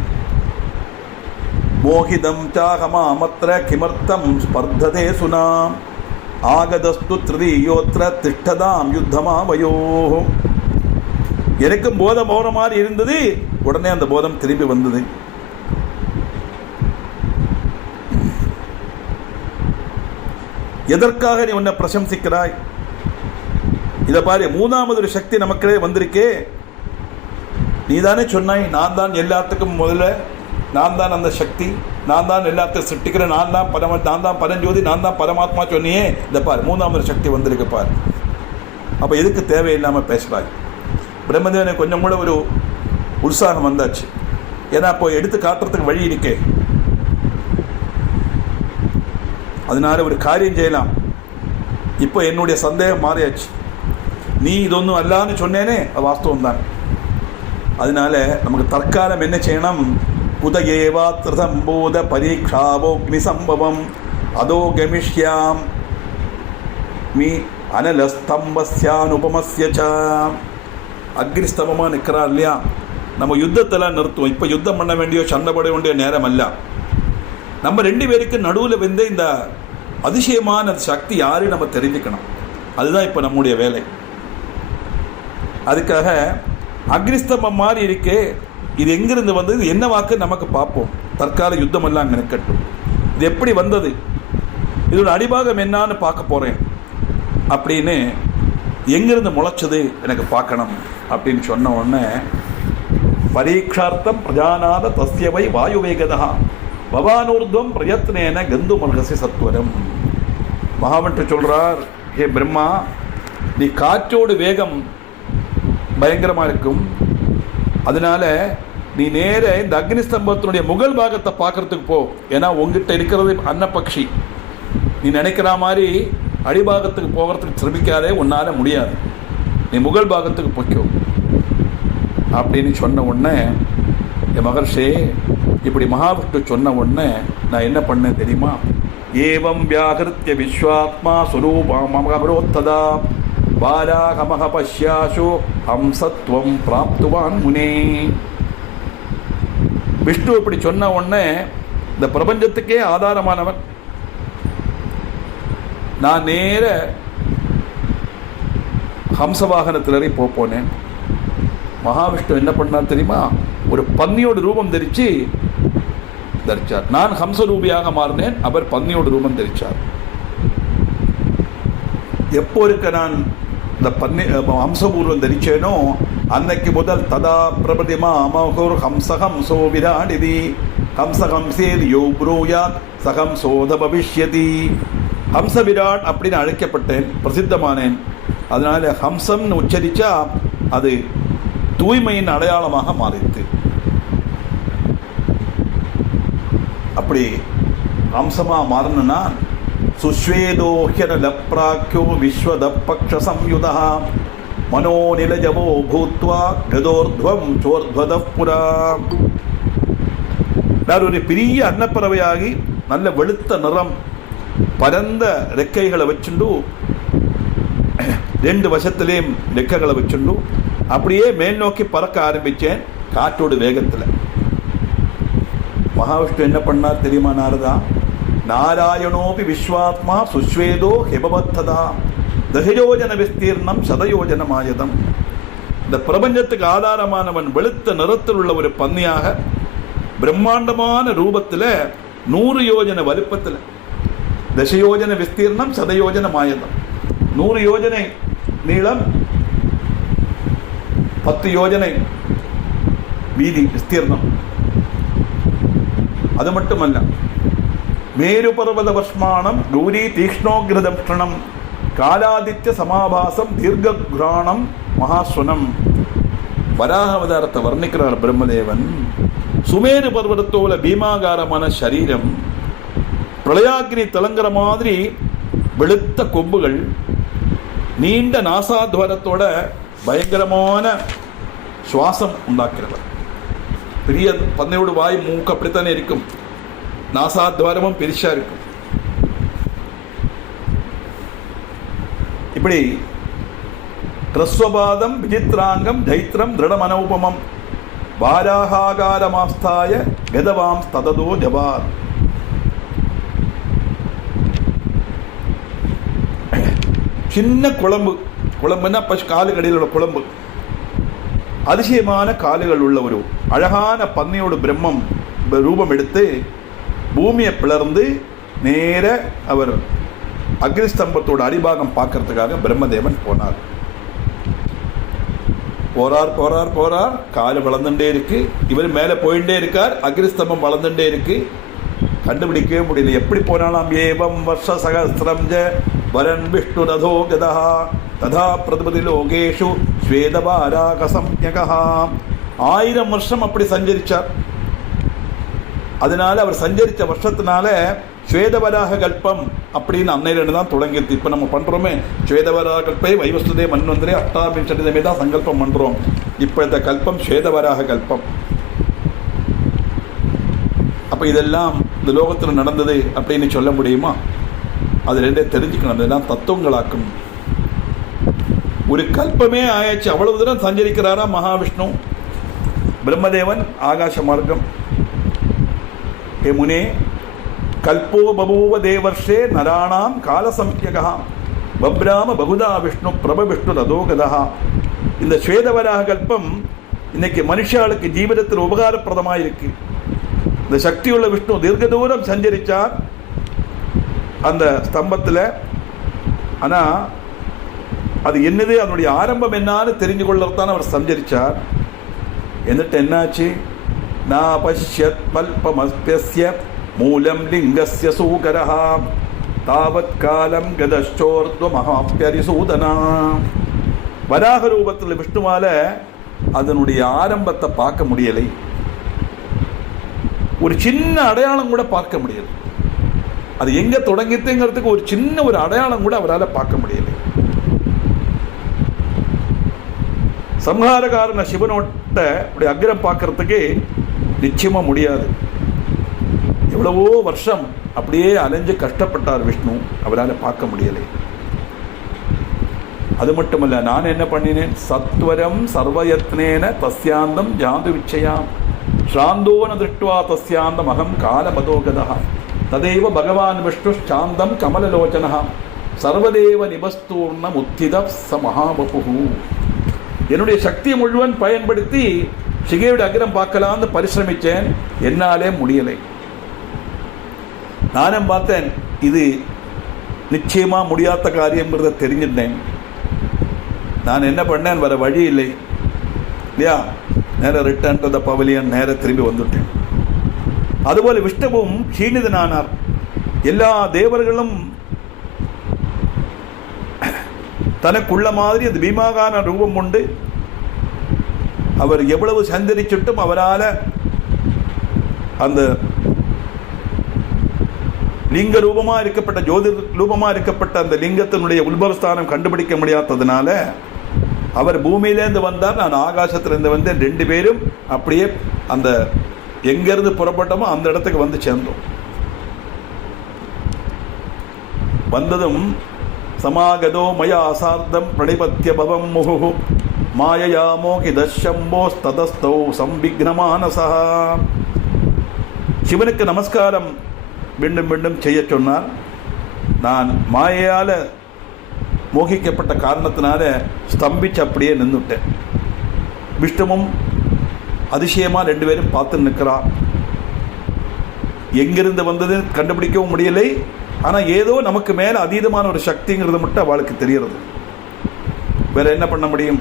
மோகிதம் சாகமாமத்ர கிமர்த்தம் ஸ்பர்ததே சுனாம் ஆகதஸ்து திருதியோத்ர திஷ்டதாம் யுத்தமா வயோ. எனக்கும் போதம் போற மாதிரி இருந்தது. உடனே அந்த போதம் திரும்பி வந்தது. எதற்காக நீ உன்னை பிரசம்சிக்கிறாய்? இதை பாரு, மூணாவது ஒரு சக்தி நமக்கே வந்திருக்கே. நீதானே சொன்னாய், நான் தான் எல்லாத்துக்கும் முதல்ல, நான் தான் அந்த சக்தி, நான் தான் எல்லாத்தையும் சிருஷ்டிக்கிறேன், நான் தான் பரஞ்சோதி, நான் தான் பரமாத்மா சொன்னியே. இந்த பார், மூணாவது சக்தி வந்திருக்கு பார். அப்போ எதுக்கு தேவையில்லாமல் பேசுவாய்? பிரம்மதேவனுக்கு கொஞ்சம் கூட ஒரு உற்சாகம் வந்தாச்சு. ஏன்னா அப்போ எடுத்து காட்டுறதுக்கு வழி இருக்கே. அதனால ஒரு காரியம் செய்யலாம். இப்போ என்னுடைய சந்தேகம் மாறியாச்சு. நீ இதொன்னும் அல்லான்னு சொன்னேனே, அது வாஸ்தவம் தான். அதனால நமக்கு தற்காலம் என்ன செய்யணும்? புதகேவா திரசம்போத பரீட்சாவோக்னி சம்பவம் அதோ கமிஷ்யாம் மீ அனலஸ்தம்பஸ்யானுபமஸ்ய ச. அக்னிஸ்தம்பமாக நிற்கிறா இல்லையா? நம்ம யுத்தத்தெல்லாம் நிறுத்துவோம். இப்போ யுத்தம் பண்ண வேண்டிய, சண்டை போட வேண்டிய நேரம் அல்ல. நம்ம ரெண்டு பேருக்கு நடுவில் வந்து இந்த அதிசயமான சக்தி யாரு நம்ம தெரிஞ்சுக்கணும். அதுதான் இப்போ நம்முடைய வேலை. அதுக்காக அக்னிஸ்தம்பம் மாதிரி இருக்கே, இது எங்கிருந்து வந்தது, இது என்ன வாக்கு நமக்கு பார்ப்போம். தற்கால யுத்தம் எல்லாம் அங்கே நிற்கட்டும். இது எப்படி வந்தது, இதோட அடிபாகம் என்னான்னு பார்க்க போறேன் அப்படின்னு, எங்கிருந்து முளைச்சது எனக்கு பார்க்கணும் அப்படின்னு சொன்ன உடனே, பரீட்சார்த்தம் பிரஜாநாத தஸ்யவை வாயுவேகதா பவானூர்துவம் பிரயத்னேன கந்து மல்கசி சத்வரம். மகாவன்ட்டு சொல்றார், ஹே பிரம்மா, நீ காற்றோடு வேகம் பயங்கரமா இருக்கும். அதனால நீ நேர இந்த அக்னிஸ்தம்பத்தினுடைய முகல் பாகத்தை பார்க்கறதுக்கு போ. ஏன்னா உங்ககிட்ட இருக்கிறது அன்னப்பக்ஷி. நீ நினைக்கிற மாதிரி அடிபாகத்துக்கு போகிறதுக்கு சிரமிக்காதே, உன்னால முடியாது. நீ முகல் பாகத்துக்கு போய்க்கோ அப்படின்னு சொன்ன உடனே, என் மகர்ஷே, இப்படி மகாவிஷ்ணு சொன்ன உடனே நான் என்ன பண்ணேன் தெரியுமா? ஏவம் வியாகிருத்திய விஸ்வாத்மா சுரூபமகரோத்ததா பாலாகமக பஷ்யாசு ஹம்சத்வம் பிராப்துவான் முனே. விஷ்ணு இப்படி சொன்ன உடனே, இந்த பிரபஞ்சத்துக்கே ஆதாரமானவன், நான் நேர ஹம்சவாகனத்திலரை போனேன். மகாவிஷ்ணு என்ன பண்ணார் தெரியுமா? ஒரு பன்னியோட ரூபம் தரிச்சார். நான் ஹம்சரூபியாக மாறினேன், அவர் பன்னியோட ரூபம் தரிச்சார். எப்போ இருக்க நான் இந்த ஹம்சபூர்வம் தரிச்சேனோ அன்னைக்கு முதல் ததா பிரபதிமா அமகுர் ஹம்சஹம்சோ விராடிதி ஹம்சஹம்சேதி யோ ப்ரூயாத் சஹம்சோத பவிஷ்யதி. ஹம்ச விராட் அப்படின்னு அழைக்கப்பட்டேன், பிரசித்தமானேன். அதனால ஹம்சம்னு உச்சரிச்சா அது தூய்மையின் அடையாளமாக மாறித்து. அப்படி ஹம்சமா மாறணும்னா, சுஸ்வேதோஹ்யன லப்ராக்யோ விஸ்வதப்பக்ஷ சம்யுதா மனோ நிலஜவோ பூத்வா கதோர்த்வம் சோர்த்வதப்புரா. நான் ஒரு பெரிய அன்னப்பறவையாகி நல்ல வெளுத்த நிறம், பரந்த ரெக்கைகளை வச்சுண்டு 2 வசத்திலையும் ரெக்கைகளை வச்சுண்டு அப்படியே மேல் நோக்கி பறக்க ஆரம்பித்தேன் காற்றோடு வேகத்தில். மகாவிஷ்ணு என்ன பண்ணார் தெரியுமா நாரதா? நாராயணோபி விஸ்வாத்மா சுஸ்வேதோ ஹிபவத்ததா தசயோஜன விஸ்தீர்ணம் சதயோஜனமாயதம். இந்த பிரபஞ்சத்துக்கு ஆதாரமானவன் வெளுத்த நிறத்தில் உள்ள ஒரு பன்னியாக பிரம்மாண்டமான ரூபத்தில் 100 யோஜன வலுப்பத்தில் தசயோஜன விஸ்தீர்ணம் சதயோஜன மாயதம். 100 யோஜனை நீளம், 10 யோஜனை வீதி விஸ்தீர்ணம். அது மட்டுமல்ல, மேரு பர்வத வஸ்மானம் கௌரி தீக்ஷ்ணோகிரதம் காலாதித்ய சமாபாசம் தீர்காணம் மகாஸ்வனம். வராக அவதாரத்தை வர்ணிக்கிறார் பிரம்மதேவன். சுமேரு பர்வதத்தோல பீமாகாரமான சரீரம், பிரளயாக்னி தலங்குற மாதிரி வெளுத்த கொம்புகள், நீண்ட நாசாத்வாரத்தோட பயங்கரமான சுவாசம் உண்டாக்கிறவர். பெரிய பன்னையோடு வாய் மூக்கு அப்படித்தானே இருக்கும், நாசாத்வாரமும் பெருசா இருக்கும். இப்படி கிரஸ்வபாதம் விசித்ராங்கம் தைத்திரம் திருடமனௌபமம் வாராகாகாரமாஸ்தாய கதவாம் தததோ ஜவார். சின்ன குழம்புன்னா பசு காலு கடையில் உள்ள குழம்பு, அதிசயமான காலுகள் உள்ள ஒரு அழகான பன்னியோடு பிரம்மம் ரூபம் எடுத்து பூமியை பிளர்ந்து நேர அவர் அக்னிஸ்தம்பத்தோட அடிபாகம் பார்க்கறதுக்காக பிரம்மதேவன் போனார். போறார் காலு வளர்ந்துட்டே இருக்கு, இவர் மேலே போயிட்டே இருக்கார், அக்னிஸ்தம்பம் வளர்ந்துட்டே இருக்கு, கண்டுபிடிக்கவே முடியல. எப்படி போனாலும் ஏவம் வருஷ சகஸ்திரம் ஜ வரன் விஷ்ணு ரதோ கதா ததா பிரதிபதி லோகேஷு ஸ்வேதபாராகசம்யகா. 1000 வருஷம் அப்படி சஞ்சரிச்சார். அதனால அவர் சஞ்சரித்த வருஷத்தினால ஸ்வேதவராக கல்பம் அப்படின்னு அன்னையிலிருந்து தான் தொடங்கிடுது. இப்போ நம்ம பண்ணுறோமே ஸ்வேதவராக கல்பை வைவஸ்துதே மன்வந்திரே அஷ்டாபிஷமே தான் சங்கல்பம் பண்ணுறோம். இப்போ இந்த கல்பம் ஸ்வேதவராக கல்பம். அப்போ இதெல்லாம் இந்த லோகத்தில் நடந்தது அப்படின்னு சொல்ல முடியுமா? அது ரெண்டே தெரிஞ்சுக்கணும். இதெல்லாம் தத்துவங்களாக்கும். ஒரு கல்பமே ஆயாச்சு, அவ்வளவு தூரம் சஞ்சரிக்கிறாரா மகாவிஷ்ணு. பிரம்மதேவன் ஆகாச மார்க்கம். ஹே முனே கல்போ பபூவ தேவர்ஷே நராணாம் காலசம்யகா பப்ராம பகுதா விஷ்ணு பிரப விஷ்ணு ரதோகதா. இந்த ஸ்வேதவராக கல்பம் இன்னைக்கு மனுஷாளுக்கு ஜீவிதத்தில் உபகாரப்பிரதமாக இருக்கு. இந்த சக்தியுள்ள விஷ்ணு தீர்க்க தூரம் சஞ்சரித்தார் அந்த ஸ்தம்பத்தில். ஆனால் அது என்னது, அதனுடைய ஆரம்பம் என்னான்னு தெரிஞ்சு கொள்ளத்தான் அவர் சஞ்சரித்தார். എന്നിട്ട് എന്നാச்சு? நா பஷ்யத் மல்பமஸ்ய மூலம் லிங்கஸ்ய சூகரஹ தாவத் காலம் கதச்சோர்த்வ மகாப்யரிசூதனா. வராக ரூபத்தில் விஷ்ணுவால அதனுடைய ஆரம்பத்தை பார்க்க முடியலை. ஒரு சின்ன அடையாளம் கூட பார்க்க முடியலை. அது எங்க தொடங்கிட்டுங்கிறதுக்கு ஒரு சின்ன ஒரு அடையாளம் கூட அவரால் பார்க்க முடியலை. சம்ஹாரகாரன சிவனோட்ட அப்படி அக்ரம் பார்க்கறதுக்கு நிச்சயமா முடியாது. எவ்வளவோ வருஷம் அப்படியே அலைஞ்சு கஷ்டப்பட்டார் விஷ்ணு, அவரால் பார்க்க முடியலை. அது மட்டுமல்ல, நான் என்ன பண்ணினேன்? சத்வரம் சர்வயத்னேன தஸ்யாந்தம் ஜாந்து விச்சயாம் ஸ்ராந்தோன திருஷ்டுவா தஸ்யாந்தம் அகம் காலமதோகதா ததேவ பகவான் விஷ்ணு சாந்தம் கமலலோச்சனா சர்வதேவ நிபஸ்தூர்ணம் உத்தித ச மகாபபு. என்னுடைய சக்தியை முழுவன் பயன்படுத்தி சிகையோட அக்ரம் பார்க்கலான்னு பரிசிரமித்தேன், என்னாலே முடியலை. நானும் பார்த்தேன், இது நிச்சயமா முடியாத காரியங்கிறத தெரிஞ்சிருந்தேன். நான் என்ன பண்ணேன், வர வழி இல்லை இல்லையா, நேர ரிட்டர்ன் டு த பவலியன், நேர திரும்பி வந்துட்டேன். அதுபோல விஷ்ணுவும் க்ஷீணிதனானார். எல்லா தேவர்களும் தனக்குள்ள மாதிரி அந்த பீமாகான ரூபம் உண்டு. அவர் எவ்வளவு சந்தரிச்சுட்டும் அவரால் அந்த லிங்க ரூபமா இருக்கப்பட்ட ஜோதிர் ரூபமா இருக்கப்பட்ட அந்த லிங்கத்தினுடைய உத்பவஸ்தானம் கண்டுபிடிக்க முடியாததுனால அவர் பூமியிலேருந்து வந்தார், நான் ஆகாசத்திலிருந்து வந்தேன். 2 பேரும் அப்படியே அந்த எங்கிருந்து புறப்பட்டோமோ அந்த இடத்துக்கு வந்து சேர்ந்தோம். வந்ததும் சமாகதோ மயா சார்த்தம் பிரணிபத்திய பவம் முகு மாயையா மோகிதம்போஸ்ததஸ்தௌ சம்பிக்னமானசா. சிவனுக்கு நமஸ்காரம் மீண்டும் மீண்டும் செய்ய சொன்னார். நான் மாயையால் மோகிக்கப்பட்ட காரணத்தினால ஸ்தம்பிச்சு அப்படியே நின்றுட்டேன். விஷ்ணுவும் அதிசயமாக 2 பேரும் பார்த்து நிற்கிறான். எங்கிருந்து வந்தது கண்டுபிடிக்கவும் முடியலை. ஆனால் ஏதோ நமக்கு மேலே அதீதமான ஒரு சக்திங்கிறது மட்டும் அவளுக்கு தெரிகிறது. வேற என்ன பண்ண முடியும்?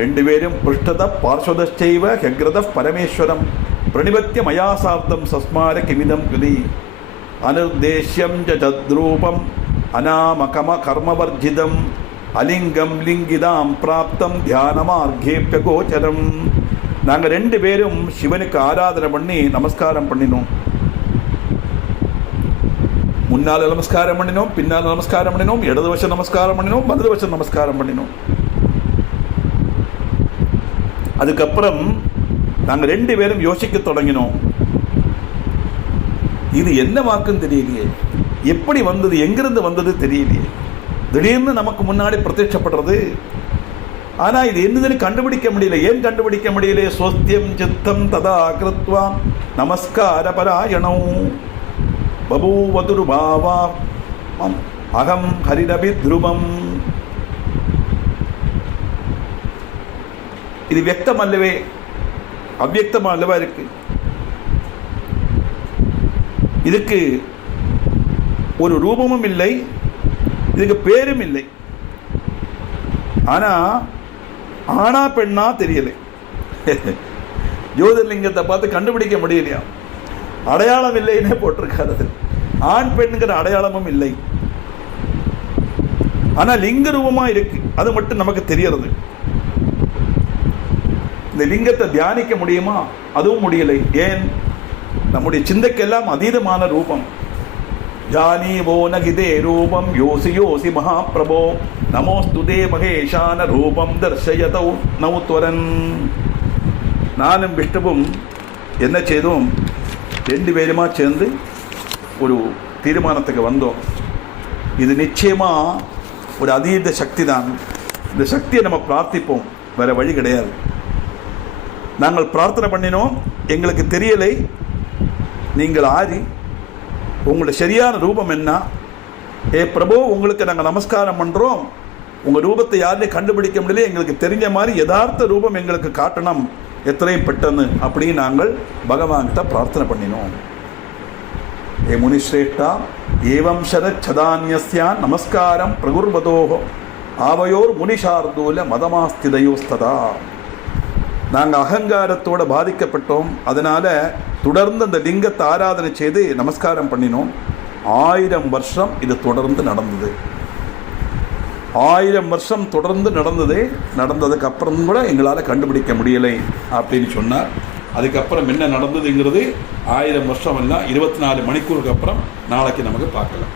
2 பேரும் பிருஷ்டத பார்ஸ்வதச்சைவ ஹெக்ரத பரமேஸ்வரம் பிரணிபத்திய மயாசார்த்தம் சஸ்மார கிமிதம் கிளி அனுர்தேஷ்யம் சத்ரூபம் அநாமகம கர்மவர்ஜிதம் அலிங்கம் லிங்கிதாம் பிராப்தம் தியானமார்கேப்ய கோச்சரம். நாங்கள் 2 பேரும் சிவனுக்கு ஆராதனை பண்ணி நமஸ்காரம் பண்ணினோம். முன்னால் நமஸ்காரம் பண்ணினோம், பின்னால் நமஸ்காரம் பண்ணினோம், இடது வசம் நமஸ்காரம் பண்ணினோம், வலது வசம் நமஸ்காரம் பண்ணினோம். அதுக்கப்புறம் நாங்கள் 2 பேரும் யோசிக்க தொடங்கினோம். இது என்ன வாக்குன்னு தெரியலையே, எப்படி வந்தது, எங்கிருந்து வந்தது தெரியலையே, திடீர்னு நமக்கு முன்னாடி பிரத்யட்சப்படுறது. ஆனால் இது என்னதுன்னு கண்டுபிடிக்க முடியல. ஏன் கண்டுபிடிக்க முடியல? ஸ்வஸ்தியம் சித்தம் ததா கிருத்வா நமஸ்கார பராயணம் பபூவதுருபாவா அகம் ஹரிரபி துருவம். இது வியக்தம் அல்லவே, அவ்வியக்தமா அல்லவா இருக்கு. இதுக்கு ஒரு ரூபமும் இல்லை, இதுக்கு பேரும் இல்லை. ஆனா பெண்ணா தெரியலை. ஜோதிர்லிங்கத்தை பார்த்து கண்டுபிடிக்க முடியலையா? அடையாளம் இல்லைன்னே போட்டிருக்காரு. ஆண் பெண்ணுங்கிற அடையாளமும் இல்லை. ஆனா லிங்க ரூபமா இருக்கு, அது மட்டும் நமக்கு தெரியறது. இந்த லிங்கத்தை தியானிக்க முடியுமா? அதுவும் முடியலை. ஏன்? நம்முடைய சிந்தைக்கெல்லாம் அதீதமான ரூபம். ஜானீவோ நகிதே ரூபம் யோசி யோசி மகாபிரபோ நமோஸ்துதே மகேஷான ரூபம் தர்ஷயதௌ நௌத்வரன். நானும் விஷ்ணுவும் என்ன செய்தோம்? 2 பேருமா சேர்ந்து ஒரு தீர்மானத்துக்கு வந்தோம். இது நிச்சயமா ஒரு அதீத சக்தி தான். இந்த சக்தியை நம்ம பிரார்த்திப்போம், வேற வழி கிடையாது. நாங்கள் பிரார்த்தனை பண்ணினோம், எங்களுக்கு தெரியலை நீங்கள் ஆரி, உங்களுடைய சரியான ரூபம் என்ன? ஏ பிரபு, உங்களுக்கு நாங்கள் நமஸ்காரம் பண்ணுறோம். உங்கள் ரூபத்தை யாருமே கண்டுபிடிக்க முடியல, எங்களுக்கு தெரிஞ்ச மாதிரி யதார்த்த ரூபம் எங்களுக்கு காட்டணும் எத்தனையும் பெட்டன்னு அப்படின்னு நாங்கள் பகவான்கிட்ட பிரார்த்தனை பண்ணினோம். ஏ முனிஸ்ரேஷ்டா ஏவம் சதான்யஸ்யான் நமஸ்காரம் பிரகுர்வதோஹோ ஆவையோர் முனிஷார்தூல மதமாஸ்திதயோஸ்ததா. நாங்கள் அகங்காரத்தோடு பாதிக்கப்பட்டோம். அதனால் தொடர்ந்து அந்த லிங்கத்தை ஆராதனை செய்து நமஸ்காரம் பண்ணினோம். 1000 வருஷம் இது தொடர்ந்து நடந்தது. 1000 வருஷம் தொடர்ந்து நடந்ததுக்கு அப்புறம் கூட எங்களால் கண்டுபிடிக்க முடியலை அப்படின்னு சொன்னார். அதுக்கப்புறம் என்ன நடந்ததுங்கிறது 1000 வருஷம் இல்லை, 24 மணிக்கூருக்கு அப்புறம் நாளைக்கு நமக்கு பார்க்கலாம்.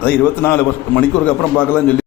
அதான் 24 மணிக்கூருக்கு அப்புறம் பார்க்கலாம்னு சொல்லி